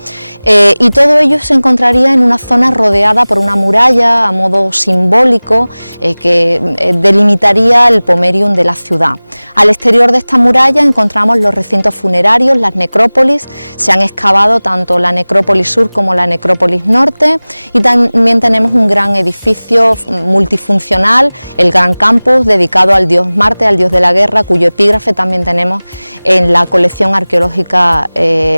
y todo ello se encontraría en una zona rodeada por una muralla a modo simbólico que delimitaría el pomerium de la ciudad. Al exterior de esta muralla encontramos los recintos funerarios, las necrópolis. Se han excavado tanto la necrópolis sur como la necrópolis norte, y también tenemos un gran edificio multifuncional, el Gran Campus, dedicado al dios Marte, al dios de la guerra, cuyo epígrafe también tenemos en la colección arqueológica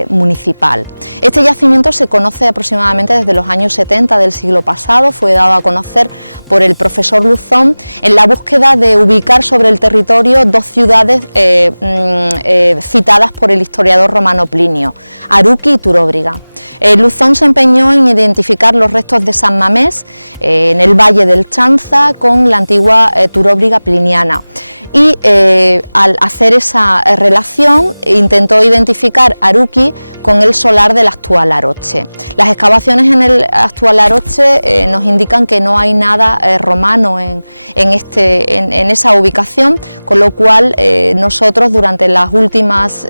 municipal. Este yacimiento se conoce aproximadamente desde los años 70 del siglo pasado. Fue dado a conocer por el profesor Luzón en la búsqueda de ubicar sobre el territorio 2 ciudades citadas por el historiador romano Plinio, Aruki y Turóbriga. Luzón se empeñó en identificar los restos de San Mamés en el valle del Chanza con la antigua Turóbriga pliniana, y al hacer esa relación intentó identificar Aruki con el solar del actual Aroche. Las excavaciones en el actual Aroche nos indican que no hay nada romano en esa ubicación, con lo cual nosotros durante los últimos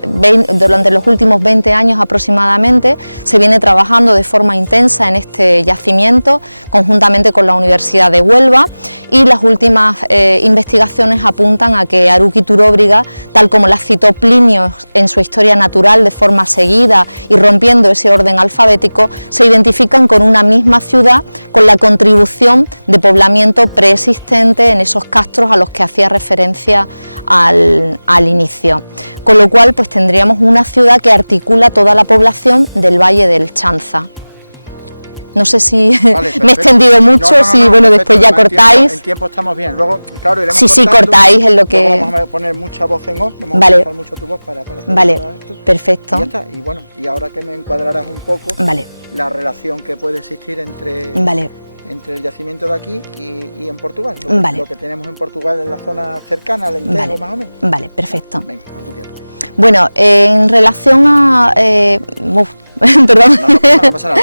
20 años aproximadamente se viene trabajando de forma intensa en este yacimiento conjuntamente con la Universidad de Huelva, y las últimas investigaciones apuntan a que Aruki y Turóbriga, tal como las citó Plinio en su Historia Natural de forma seguida y rompiendo ese orden alfabético, se identifican con una misma ciudad, con la contribución de poblamiento preexistente en esos castros a los que hacía referencia al inicio. Con lo cual pues tendríamos una ciudad que articula toda la población del Valle del Chanza. No sé si vale, me he extendido mucho, bueno, después ya cortáis. En tiempo estamos bien, luego, claro, iremos sí, cortáis en lo que... Vamos a poner mucha voz en off, vamos vale. a usar mucho tu voz para hacer esto. Perfecto. Y ya está, y bueno, y ahora que me encuadrarás un poco la relación que puede existir entre el yacimiento de aquí y en Portugal, lo que tenemos en Portugal en la zona cercana al Alentejo más o menos. Vale, perfecto. Venga, como tú quieras. Bueno, en relación a... perdón. No pasa nada.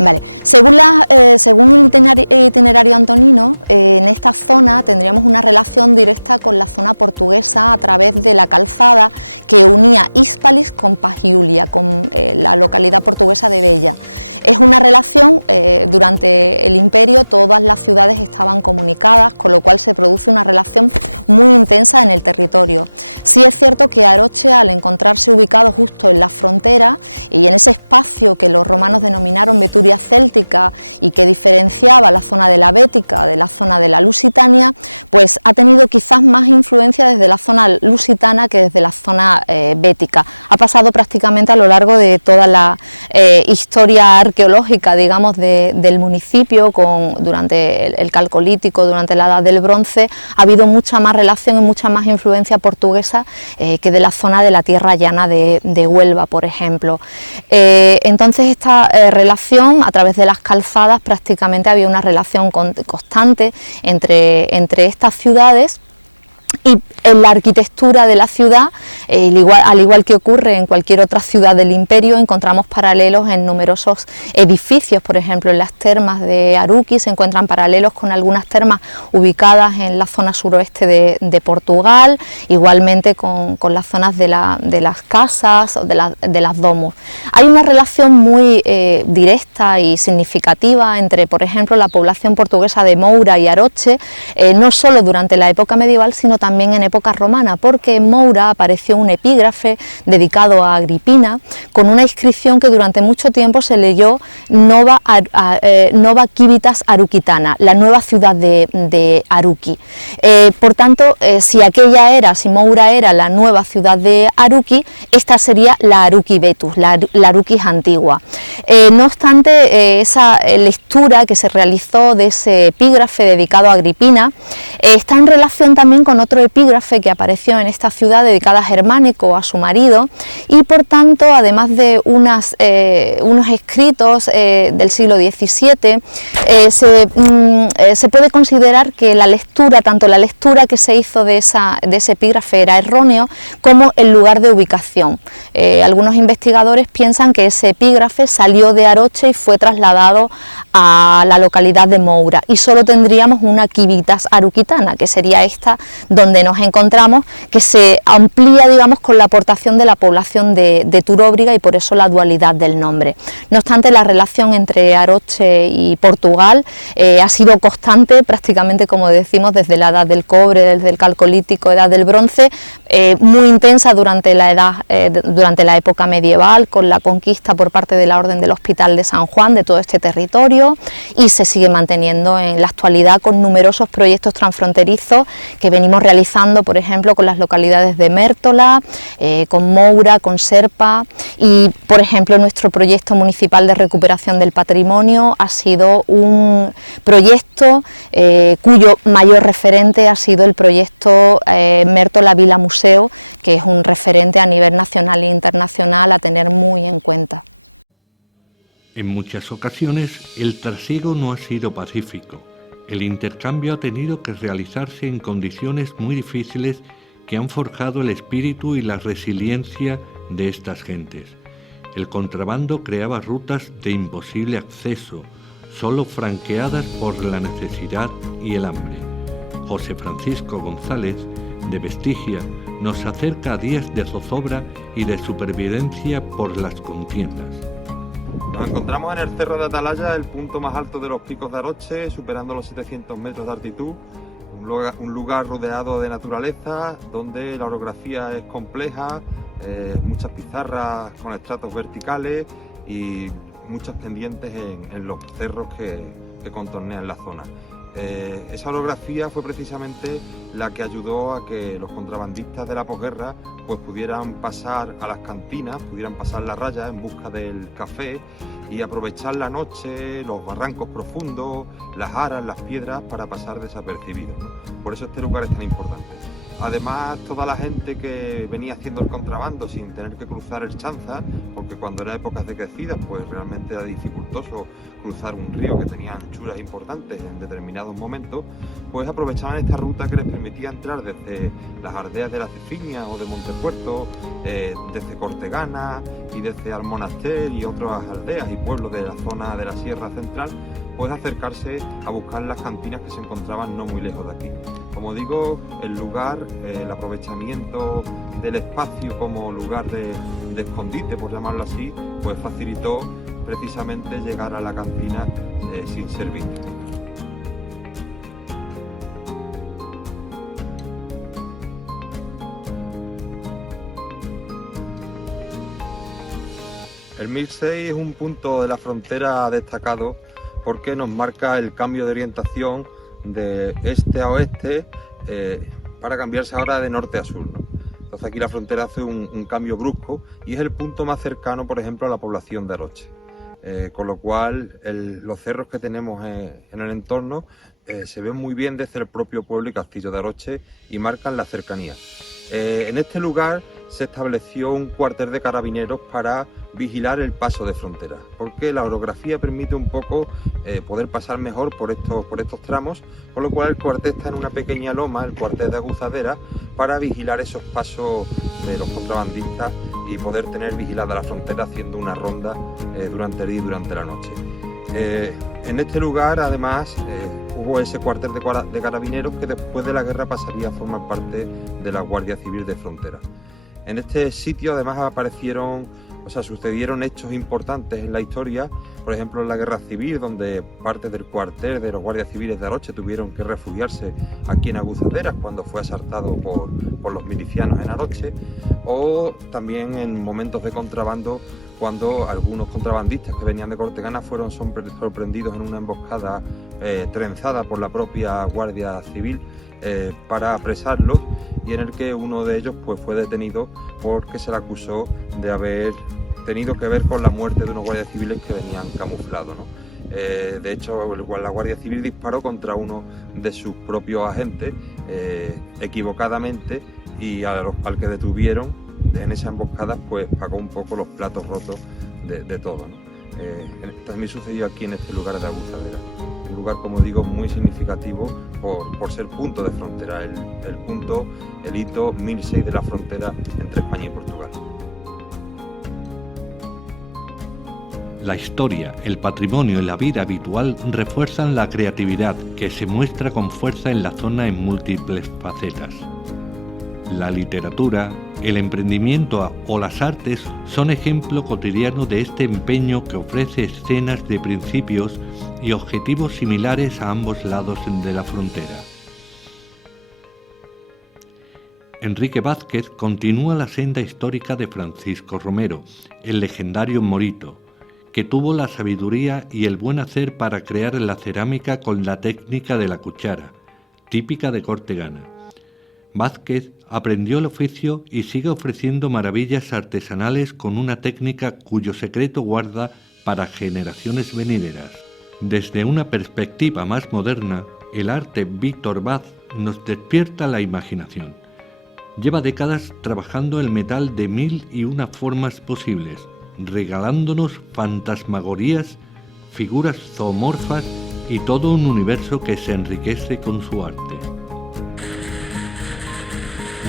Vale, según el itinerario antonino, en esta zona tendríamos una relación directa con la zona portuguesa a través de la calzada que unía Hispalis con Pagiulia, con la localidad portuguesa de Bella. Es una relación, durante el imperio todas las ciudades estaban comunicadas, con lo cual se produce una relación muy intensa en el territorio. Sí es cierto que Aroche, al encontrarse ubicado justo en la frontera y en ese espacio que los romanos denominaron Veturia céltica y que diferenciaba la zona de la Bética de la zona de la Lusitania, pues ha tenido quizás más influencia desde la zona lusitana que desde la zona bética. Ha pasado prácticamente a lo largo de toda la historia arqueológica, digamos, del municipio, durante el Calcolítico, durante la Edad del Bronce, ha habido mucha más relación y mucha más influencia portuguesa que de la zona de la Tierra Llana de Huelva, por ejemplo. Entonces esta relación, a través de las calzadas, prácticamente había una relación constante entre estas ciudades. Y en la arquitectura de la ciudad, al igual que ocurre en cualquier otra ciudad del imperio, encontramos paralelos en numerosos edificios. Por ejemplo, en las termas de Aruki se encuentran paralelos con algunas termas ubicadas en la zona suroeste de Portugal, igualmente con las zonas de las casas o de las domus. Hay una relación muy directa y significativa entre, por ejemplo, la población portuguesa de Moura y Aroche, no solo durante la época medieval, sino también en época romana, porque en Moura apareció un epígrafe dedicado a Agripina con una inscripción que durante mucho tiempo se leyó Nova Civitas Arukitana, la nueva ciudad de Aruki. Por tanto, si Moura era la nueva ciudad de Aruki, esta sería la Aruki Vetus, la Aruki antigua. No obstante, esa lectura que se realizó de ese epígrafe dedicado a Agripina está en relación también con otro epígrafe que apareció en esta ciudad dedicada a Germánico, a su marido, y por tanto, además de unos escritos del siglo XVII, se puede considerar que la lectura, tanto la lectura que se hizo de ese epígrafe era erróneo, como el lugar de ubicación. Algunos investigadores piensan que ese epígrafe salió de Aroche y fue trasladado a la localidad de Moura, y solo tendríamos una Civitas Aruquitana, que sería esta donde nos encontramos, que se amplía, digamos, con la aportación de la población de Turóbriga, y por eso la dualidad del nombre. No obstante, la relación entre Aroche y Portugal ha sido constante, prácticamente, como decimos, desde la edad del cobre, desde el calcolítico, edad del bronce, muy intensa durante la época medieval, con la conquista por parte de la Orden del Hospital de San Juan de todo este territorio, y se sigue manteniendo en la actualidad con numerosos proyectos transfronterizos que venimos realizando, por ejemplo, con las localidades de Mértola, con Moura, con Serpa, y por ejemplo nuestro proyecto municipal de recuperación del patrimonio ha sido un proyecto cuyo mayor referente ha sido el proyecto Mértola Vila Museo, que es un referente a nivel nacional e internacional a tener muy en cuenta. En muchas ocasiones el trasiego no ha sido pacífico. El intercambio ha tenido que realizarse en condiciones muy difíciles que han forjado el espíritu y la resiliencia de estas gentes. El contrabando creaba rutas de imposible acceso, solo franqueadas por la necesidad y el hambre. José Francisco González, de Vestigia, nos acerca a días de zozobra y de supervivencia por las contiendas. Nos encontramos en el Cerro de Atalaya, el punto más alto de los picos de Aroche, superando los 700 metros de altitud, un lugar rodeado de naturaleza, donde la orografía es compleja, muchas pizarras con estratos verticales y muchas pendientes en los cerros que contornean la zona. Esa orografía fue precisamente la que ayudó a que los contrabandistas de la posguerra pues pudieran pasar a las cantinas, pudieran pasar la raya en busca del café y aprovechar la noche, los barrancos profundos, las aras, las piedras para pasar desapercibidos. Por eso este lugar es tan importante. Además, toda la gente que venía haciendo el contrabando sin tener que cruzar el Chanza, porque cuando era épocas de crecidas, pues realmente era dificultoso cruzar un río que tenía anchuras importantes en determinados momentos, pues aprovechaban esta ruta que les permitía entrar desde las aldeas de la Cefiña o de Montepuerto, desde Cortegana y desde Almonaster y otras aldeas y pueblos de la zona de la Sierra Central, pues acercarse a buscar las cantinas que se encontraban no muy lejos de aquí. Como digo, el lugar, el aprovechamiento del espacio como lugar de escondite, por llamarlo así, pues facilitó precisamente llegar a la cantina sin ser visto. El 1006 es un punto de la frontera destacado porque nos marca el cambio de orientación de este a oeste para cambiarse ahora de norte a sur, ¿no? Entonces aquí la frontera hace un cambio brusco y es el punto más cercano, por ejemplo, a la población de Aroche. Con lo cual los cerros que tenemos en el entorno se ven muy bien desde el propio pueblo y castillo de Aroche y marcan la cercanía. En este lugar se estableció un cuartel de carabineros para vigilar el paso de frontera, porque la orografía permite un poco poder pasar mejor por estos tramos, con lo cual el cuartel está en una pequeña loma, el cuartel de Aguzadera, para vigilar esos pasos de los contrabandistas y poder tener vigilada la frontera haciendo una ronda durante el día y durante la noche. En este lugar, además, hubo ese cuartel de carabineros que después de la guerra pasaría a formar parte de la Guardia Civil de Frontera. En este sitio, además, sucedieron hechos importantes en la historia, por ejemplo en la Guerra Civil, donde parte del cuartel de los guardias civiles de Aroche tuvieron que refugiarse aquí en Aguzaderas cuando fue asaltado por los milicianos en Aroche, o también en momentos de contrabando cuando algunos contrabandistas que venían de Cortegana fueron sorprendidos en una emboscada trenzada por la propia Guardia Civil para apresarlos, y en el que uno de ellos pues fue detenido porque se le acusó de haber tenido que ver con la muerte de unos guardias civiles que venían camuflados, ¿no? De hecho, la Guardia Civil disparó contra uno de sus propios agentes equivocadamente, y al que detuvieron en esa emboscada pues pagó un poco los platos rotos de todo, ¿no? También sucedió aquí en este lugar de Aguzadera, un lugar, como digo, muy significativo por ser punto de frontera, el hito 1006 de la frontera entre España y Portugal. La historia, el patrimonio y la vida habitual refuerzan la creatividad que se muestra con fuerza en la zona en múltiples facetas. La literatura, el emprendimiento o las artes son ejemplo cotidiano de este empeño que ofrece escenas de principios y objetivos similares a ambos lados de la frontera. Enrique Vázquez continúa la senda histórica de Francisco Romero, el legendario Morito, que tuvo la sabiduría y el buen hacer para crear la cerámica con la técnica de la cuchara, típica de Cortegana. Vázquez aprendió el oficio y sigue ofreciendo maravillas artesanales con una técnica cuyo secreto guarda para generaciones venideras. Desde una perspectiva más moderna, el arte Víctor Vaz nos despierta la imaginación. Lleva décadas trabajando el metal de 1001 formas posibles, regalándonos fantasmagorías, figuras zoomorfas y todo un universo que se enriquece con su arte.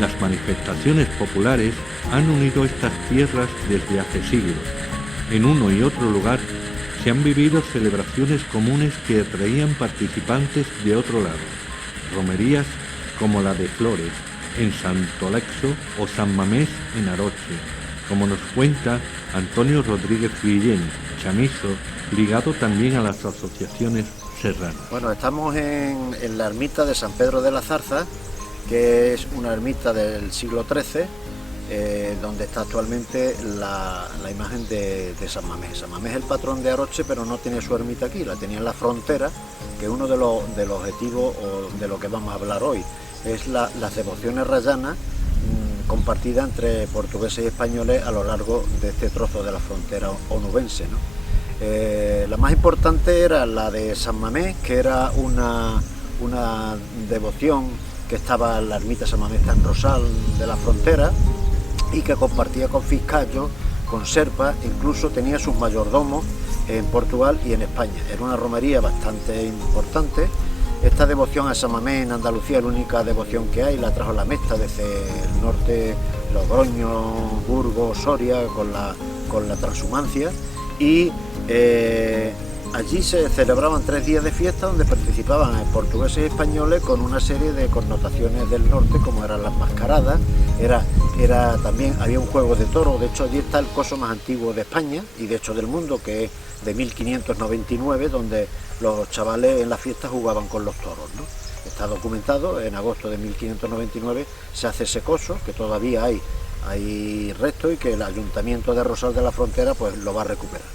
Las manifestaciones populares han unido estas tierras desde hace siglos. En uno y otro lugar se han vivido celebraciones comunes que atraían participantes de otro lado, romerías como la de Flores en Santolexo o San Mamés en Aroche, como nos cuenta Antonio Rodríguez Guillén, chamizo, ligado también a las asociaciones serranas. Bueno, estamos en la ermita de San Pedro de la Zarza, que es una ermita del siglo XIII, donde está actualmente la imagen de San Mamés. San Mamés es el patrón de Aroche, pero no tiene su ermita aquí, la tenía en la frontera, que es uno de los objetivos o de lo que vamos a hablar hoy, es las devociones rayanas compartida entre portugueses y españoles a lo largo de este trozo de la frontera onubense, ¿no? La más importante era la de San Mamés, que era una devoción que estaba en la ermita San Mamés en Rosal de la frontera y que compartía con Fiscallo, con Serpa, incluso tenía sus mayordomos en Portugal y en España. Era una romería bastante importante. Esta devoción a San Mamés en Andalucía es la única devoción que hay, la trajo la Mesta desde el norte, Logroño, Burgos, Soria, con la transhumancia, y allí se celebraban 3 días de fiesta donde participaban portugueses y españoles con una serie de connotaciones del norte, como eran las mascaradas, también había un juego de toros. De hecho allí está el coso más antiguo de España y de hecho del mundo, que es de 1599, donde los chavales en la fiesta jugaban con los toros, ¿no? Está documentado, en agosto de 1599 se hace ese coso, que todavía hay restos y que el Ayuntamiento de Rosal de la Frontera pues lo va a recuperar.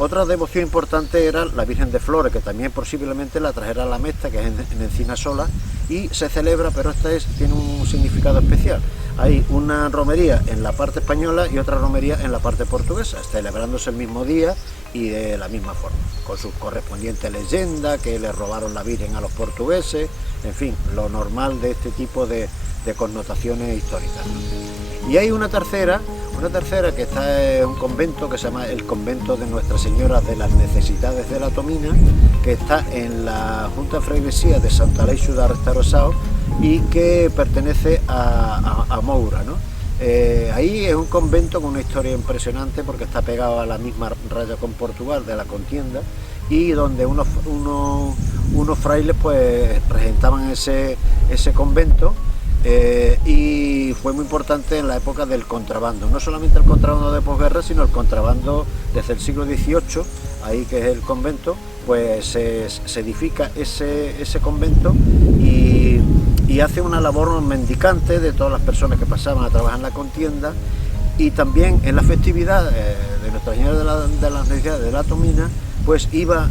Otra devoción importante era la Virgen de Flores, que también posiblemente la trajera la Mesta, que es en Encinasola, y se celebra, pero esta tiene un significado especial. Hay una romería en la parte española y otra romería en la parte portuguesa, celebrándose el mismo día y de la misma forma, con sus correspondientes leyendas, que le robaron la Virgen a los portugueses, en fin, lo normal de este tipo de connotaciones históricas, ¿no? Y hay una tercera que está en un convento que se llama el convento de Nuestra Señora de las Necesidades de la Tomina, que está en la Junta Freguesía de Santa Aleixo de Arrestarosao y que pertenece a Moura, ¿no? Ahí es un convento con una historia impresionante porque está pegado a la misma raya con Portugal de la contienda, y donde unos frailes pues regentaban ese convento. Y fue muy importante en la época del contrabando, no solamente el contrabando de posguerra, sino el contrabando desde el siglo XVIII, ahí que es el convento, pues se edifica ese convento y hace una labor mendicante de todas las personas que pasaban a trabajar en la contienda, y también en la festividad de Nuestra Señora de las Necesidades de la Tomina, pues iba,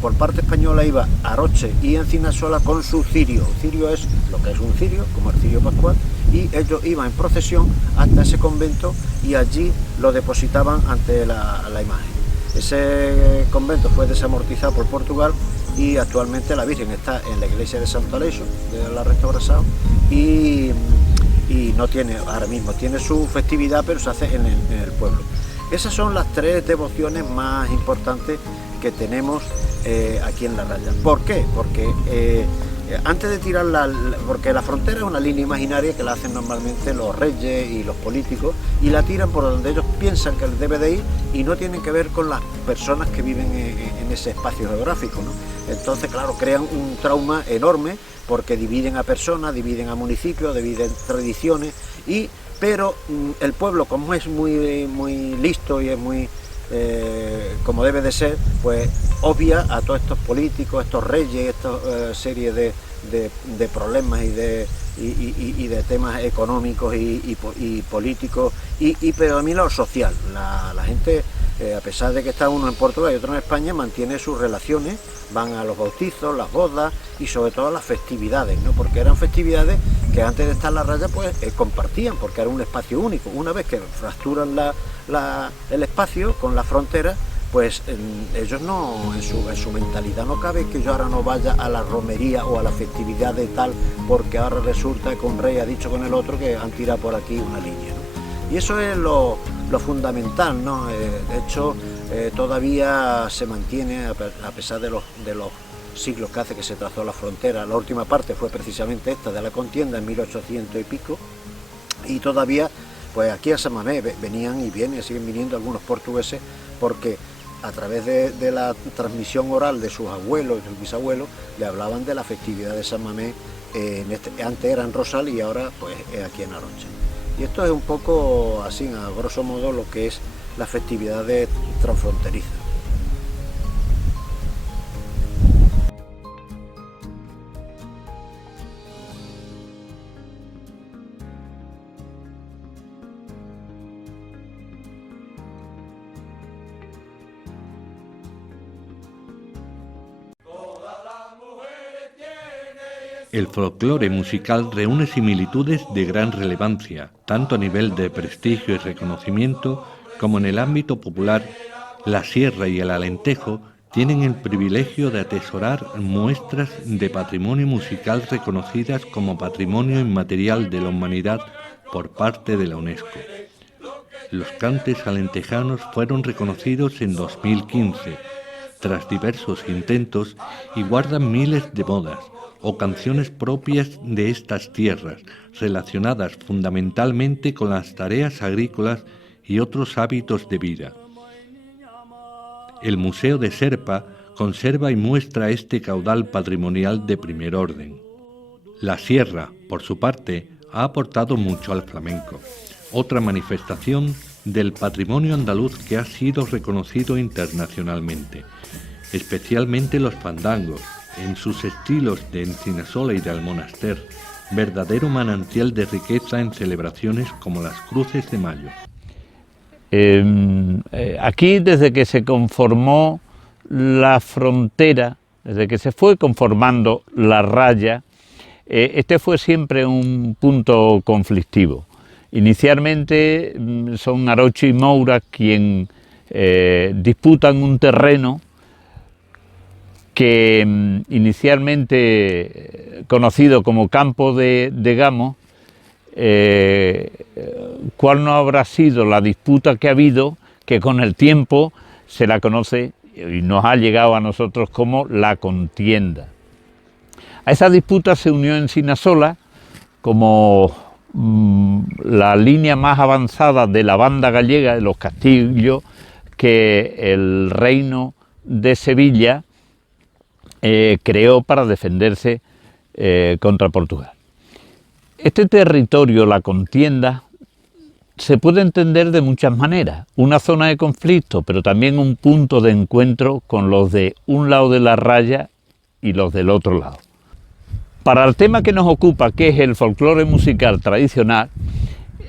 por parte española, iba a Aroche y Encinasola con su cirio. Cirio es lo que es un cirio, como el cirio pascual, y ellos iban en procesión hasta ese convento y allí lo depositaban ante la imagen. Ese convento fue desamortizado por Portugal y actualmente la Virgen está en la iglesia de Santo Aleixo, de la restauración, y no tiene, ahora mismo tiene su festividad, pero se hace en el pueblo. Esas son las 3 devociones más importantes que tenemos aquí en La Raya. ¿Por qué? Porque antes de tirarla, porque la frontera es una línea imaginaria que la hacen normalmente los reyes y los políticos y la tiran por donde ellos piensan que debe de ir y no tienen que ver con las personas que viven en ese espacio geográfico, ¿no? Entonces, claro, crean un trauma enorme porque dividen a personas, dividen a municipios, dividen tradiciones, pero el pueblo, como es muy listo y es muy como debe de ser, pues obvia a todos estos políticos, estos reyes, esta serie de problemas y de temas económicos y políticos y predomina lo social. La gente, a pesar de que está uno en Portugal y otro en España, mantiene sus relaciones, van a los bautizos, las bodas y sobre todo las festividades, ¿no? Porque eran festividades que antes de estar en La Raya pues compartían, porque era un espacio único. Una vez que fracturan el espacio con la frontera, pues ellos no, en su mentalidad no cabe que yo ahora no vaya a la romería o a la festividad de tal, porque ahora resulta que un rey ha dicho con el otro que han tirado por aquí una línea, ¿no? Y eso es lo fundamental, ¿no? De hecho, todavía se mantiene, a pesar de los siglos que hace que se trazó la frontera. La última parte fue precisamente esta de la contienda en 1800 y pico, y todavía pues aquí a San Mamés venían y vienen, siguen viniendo algunos portugueses, porque a través de la transmisión oral de sus abuelos y sus bisabuelos le hablaban de la festividad de San Mamés, antes era en Rosal y ahora pues es aquí en Aroche. Y esto es un poco así, a grosso modo, lo que es las festividades transfronterizas. El folclore musical reúne similitudes de gran relevancia, tanto a nivel de prestigio y reconocimiento, como en el ámbito popular. La Sierra y el Alentejo tienen el privilegio de atesorar muestras de patrimonio musical reconocidas como Patrimonio Inmaterial de la Humanidad por parte de la UNESCO. Los cantes alentejanos fueron reconocidos en 2015, tras diversos intentos, y guardan miles de modas o canciones propias de estas tierras, relacionadas fundamentalmente con las tareas agrícolas y otros hábitos de vida. El Museo de Serpa conserva y muestra este caudal patrimonial de primer orden. La Sierra, por su parte, ha aportado mucho al flamenco, otra manifestación del patrimonio andaluz que ha sido reconocido internacionalmente, especialmente los fandangos, en sus estilos de Encinasola y de Almonaster, verdadero manantial de riqueza en celebraciones como las Cruces de Mayo. Aquí, desde que se conformó la frontera, desde que se fue conformando La Raya, este fue siempre un punto conflictivo. Inicialmente son Aroche y Moura quien disputan un terreno que inicialmente conocido como Campo de Gamo, cuál no habrá sido la disputa que ha habido, que con el tiempo se la conoce y nos ha llegado a nosotros como la contienda. A esa disputa se unió Encinasola como la línea más avanzada de la banda gallega, de los castillos, que el reino de Sevilla creó para defenderse contra Portugal. Este territorio, la contienda, se puede entender de muchas maneras. Una zona de conflicto, pero también un punto de encuentro con los de un lado de La Raya y los del otro lado. Para el tema que nos ocupa, que es el folclore musical tradicional,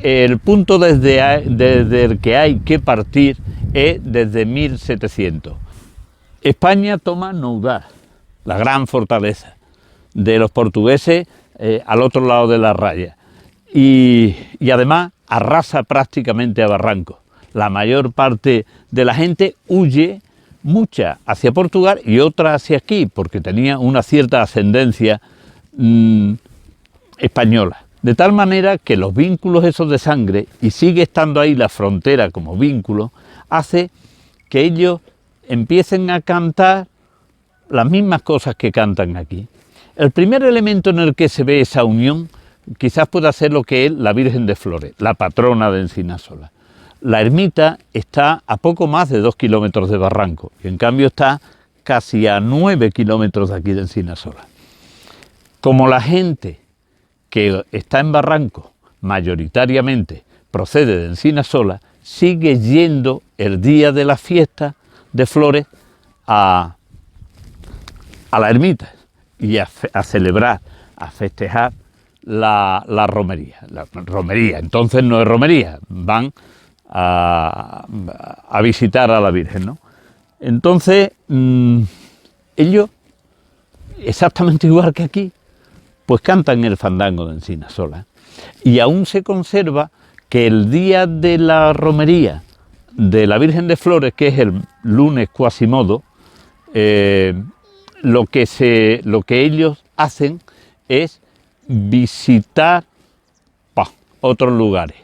el punto desde el que hay que partir es desde 1700. España toma Noudar, la gran fortaleza de los portugueses al otro lado de La Raya, y además arrasa prácticamente a Barranco. la mayor parte de la gente huye, mucha hacia Portugal y otra hacia aquí, porque tenía una cierta ascendencia española. De tal manera que los vínculos esos de sangre, y sigue estando ahí la frontera como vínculo, hace que ellos empiecen a cantar las mismas cosas que cantan aquí. El primer elemento en el que se ve esa unión quizás pueda ser lo que es la Virgen de Flores, la patrona de Encinasola. La ermita está a poco más de 2 kilómetros de Barranco, y en cambio está casi a 9 kilómetros de aquí de Encinasola. Como la gente que está en Barranco mayoritariamente procede de Encinasola, sigue yendo el día de la fiesta de Flores a la ermita y a celebrar, a festejar la romería. La romería, entonces no es romería, van a visitar a la Virgen, ¿no? Entonces, ellos, exactamente igual que aquí, pues cantan el fandango de Encinasola. Y aún se conserva que el día de la romería de la Virgen de Flores, que es el lunes Quasimodo, lo que ellos hacen es visitar otros lugares.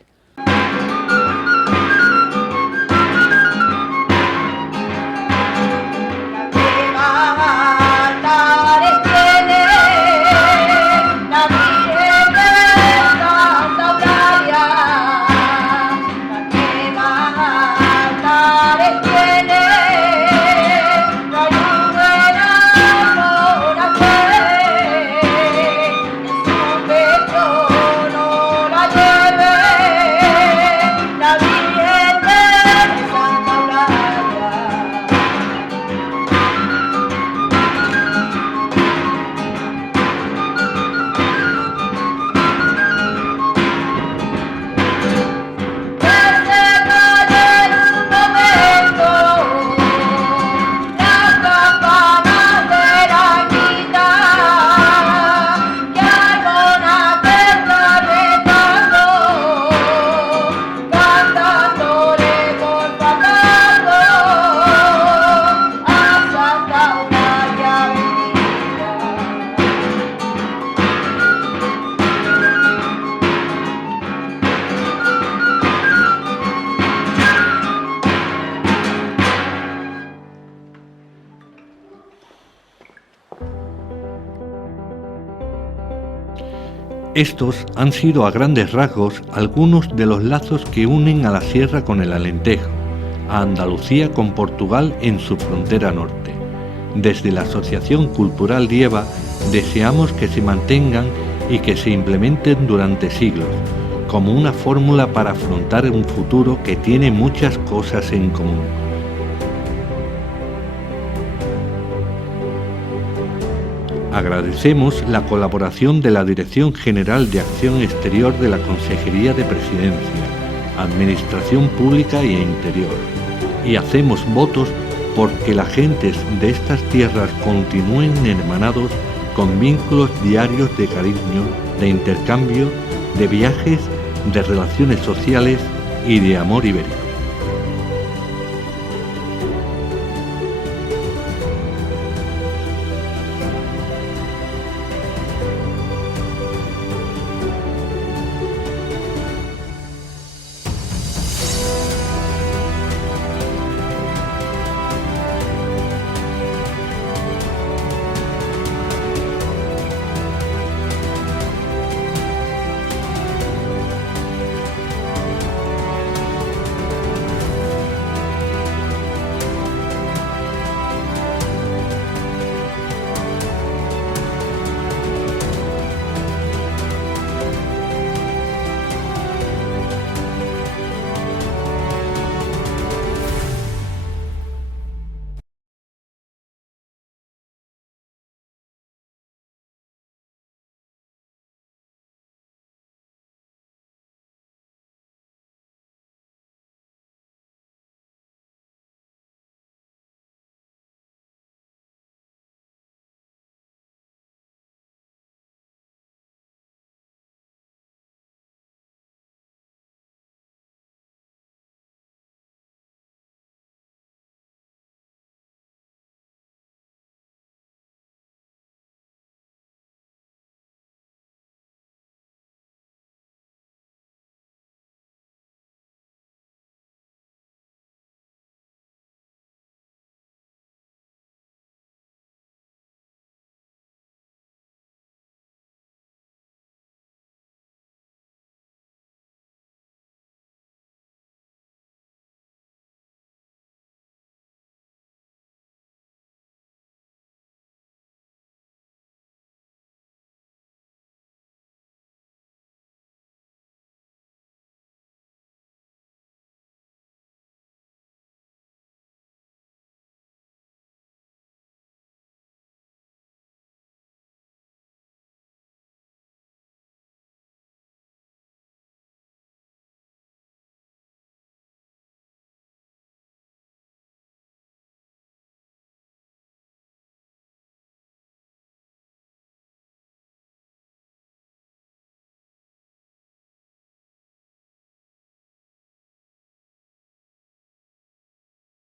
Estos han sido a grandes rasgos algunos de los lazos que unen a la sierra con el Alentejo, a Andalucía con Portugal en su frontera norte. Desde la Asociación Cultural Dieva deseamos que se mantengan y que se implementen durante siglos, como una fórmula para afrontar un futuro que tiene muchas cosas en común. Agradecemos la colaboración de la Dirección General de Acción Exterior de la Consejería de Presidencia, Administración Pública e Interior, y hacemos votos porque las gentes de estas tierras continúen hermanados con vínculos diarios de cariño, de intercambio, de viajes, de relaciones sociales y de amor ibérico.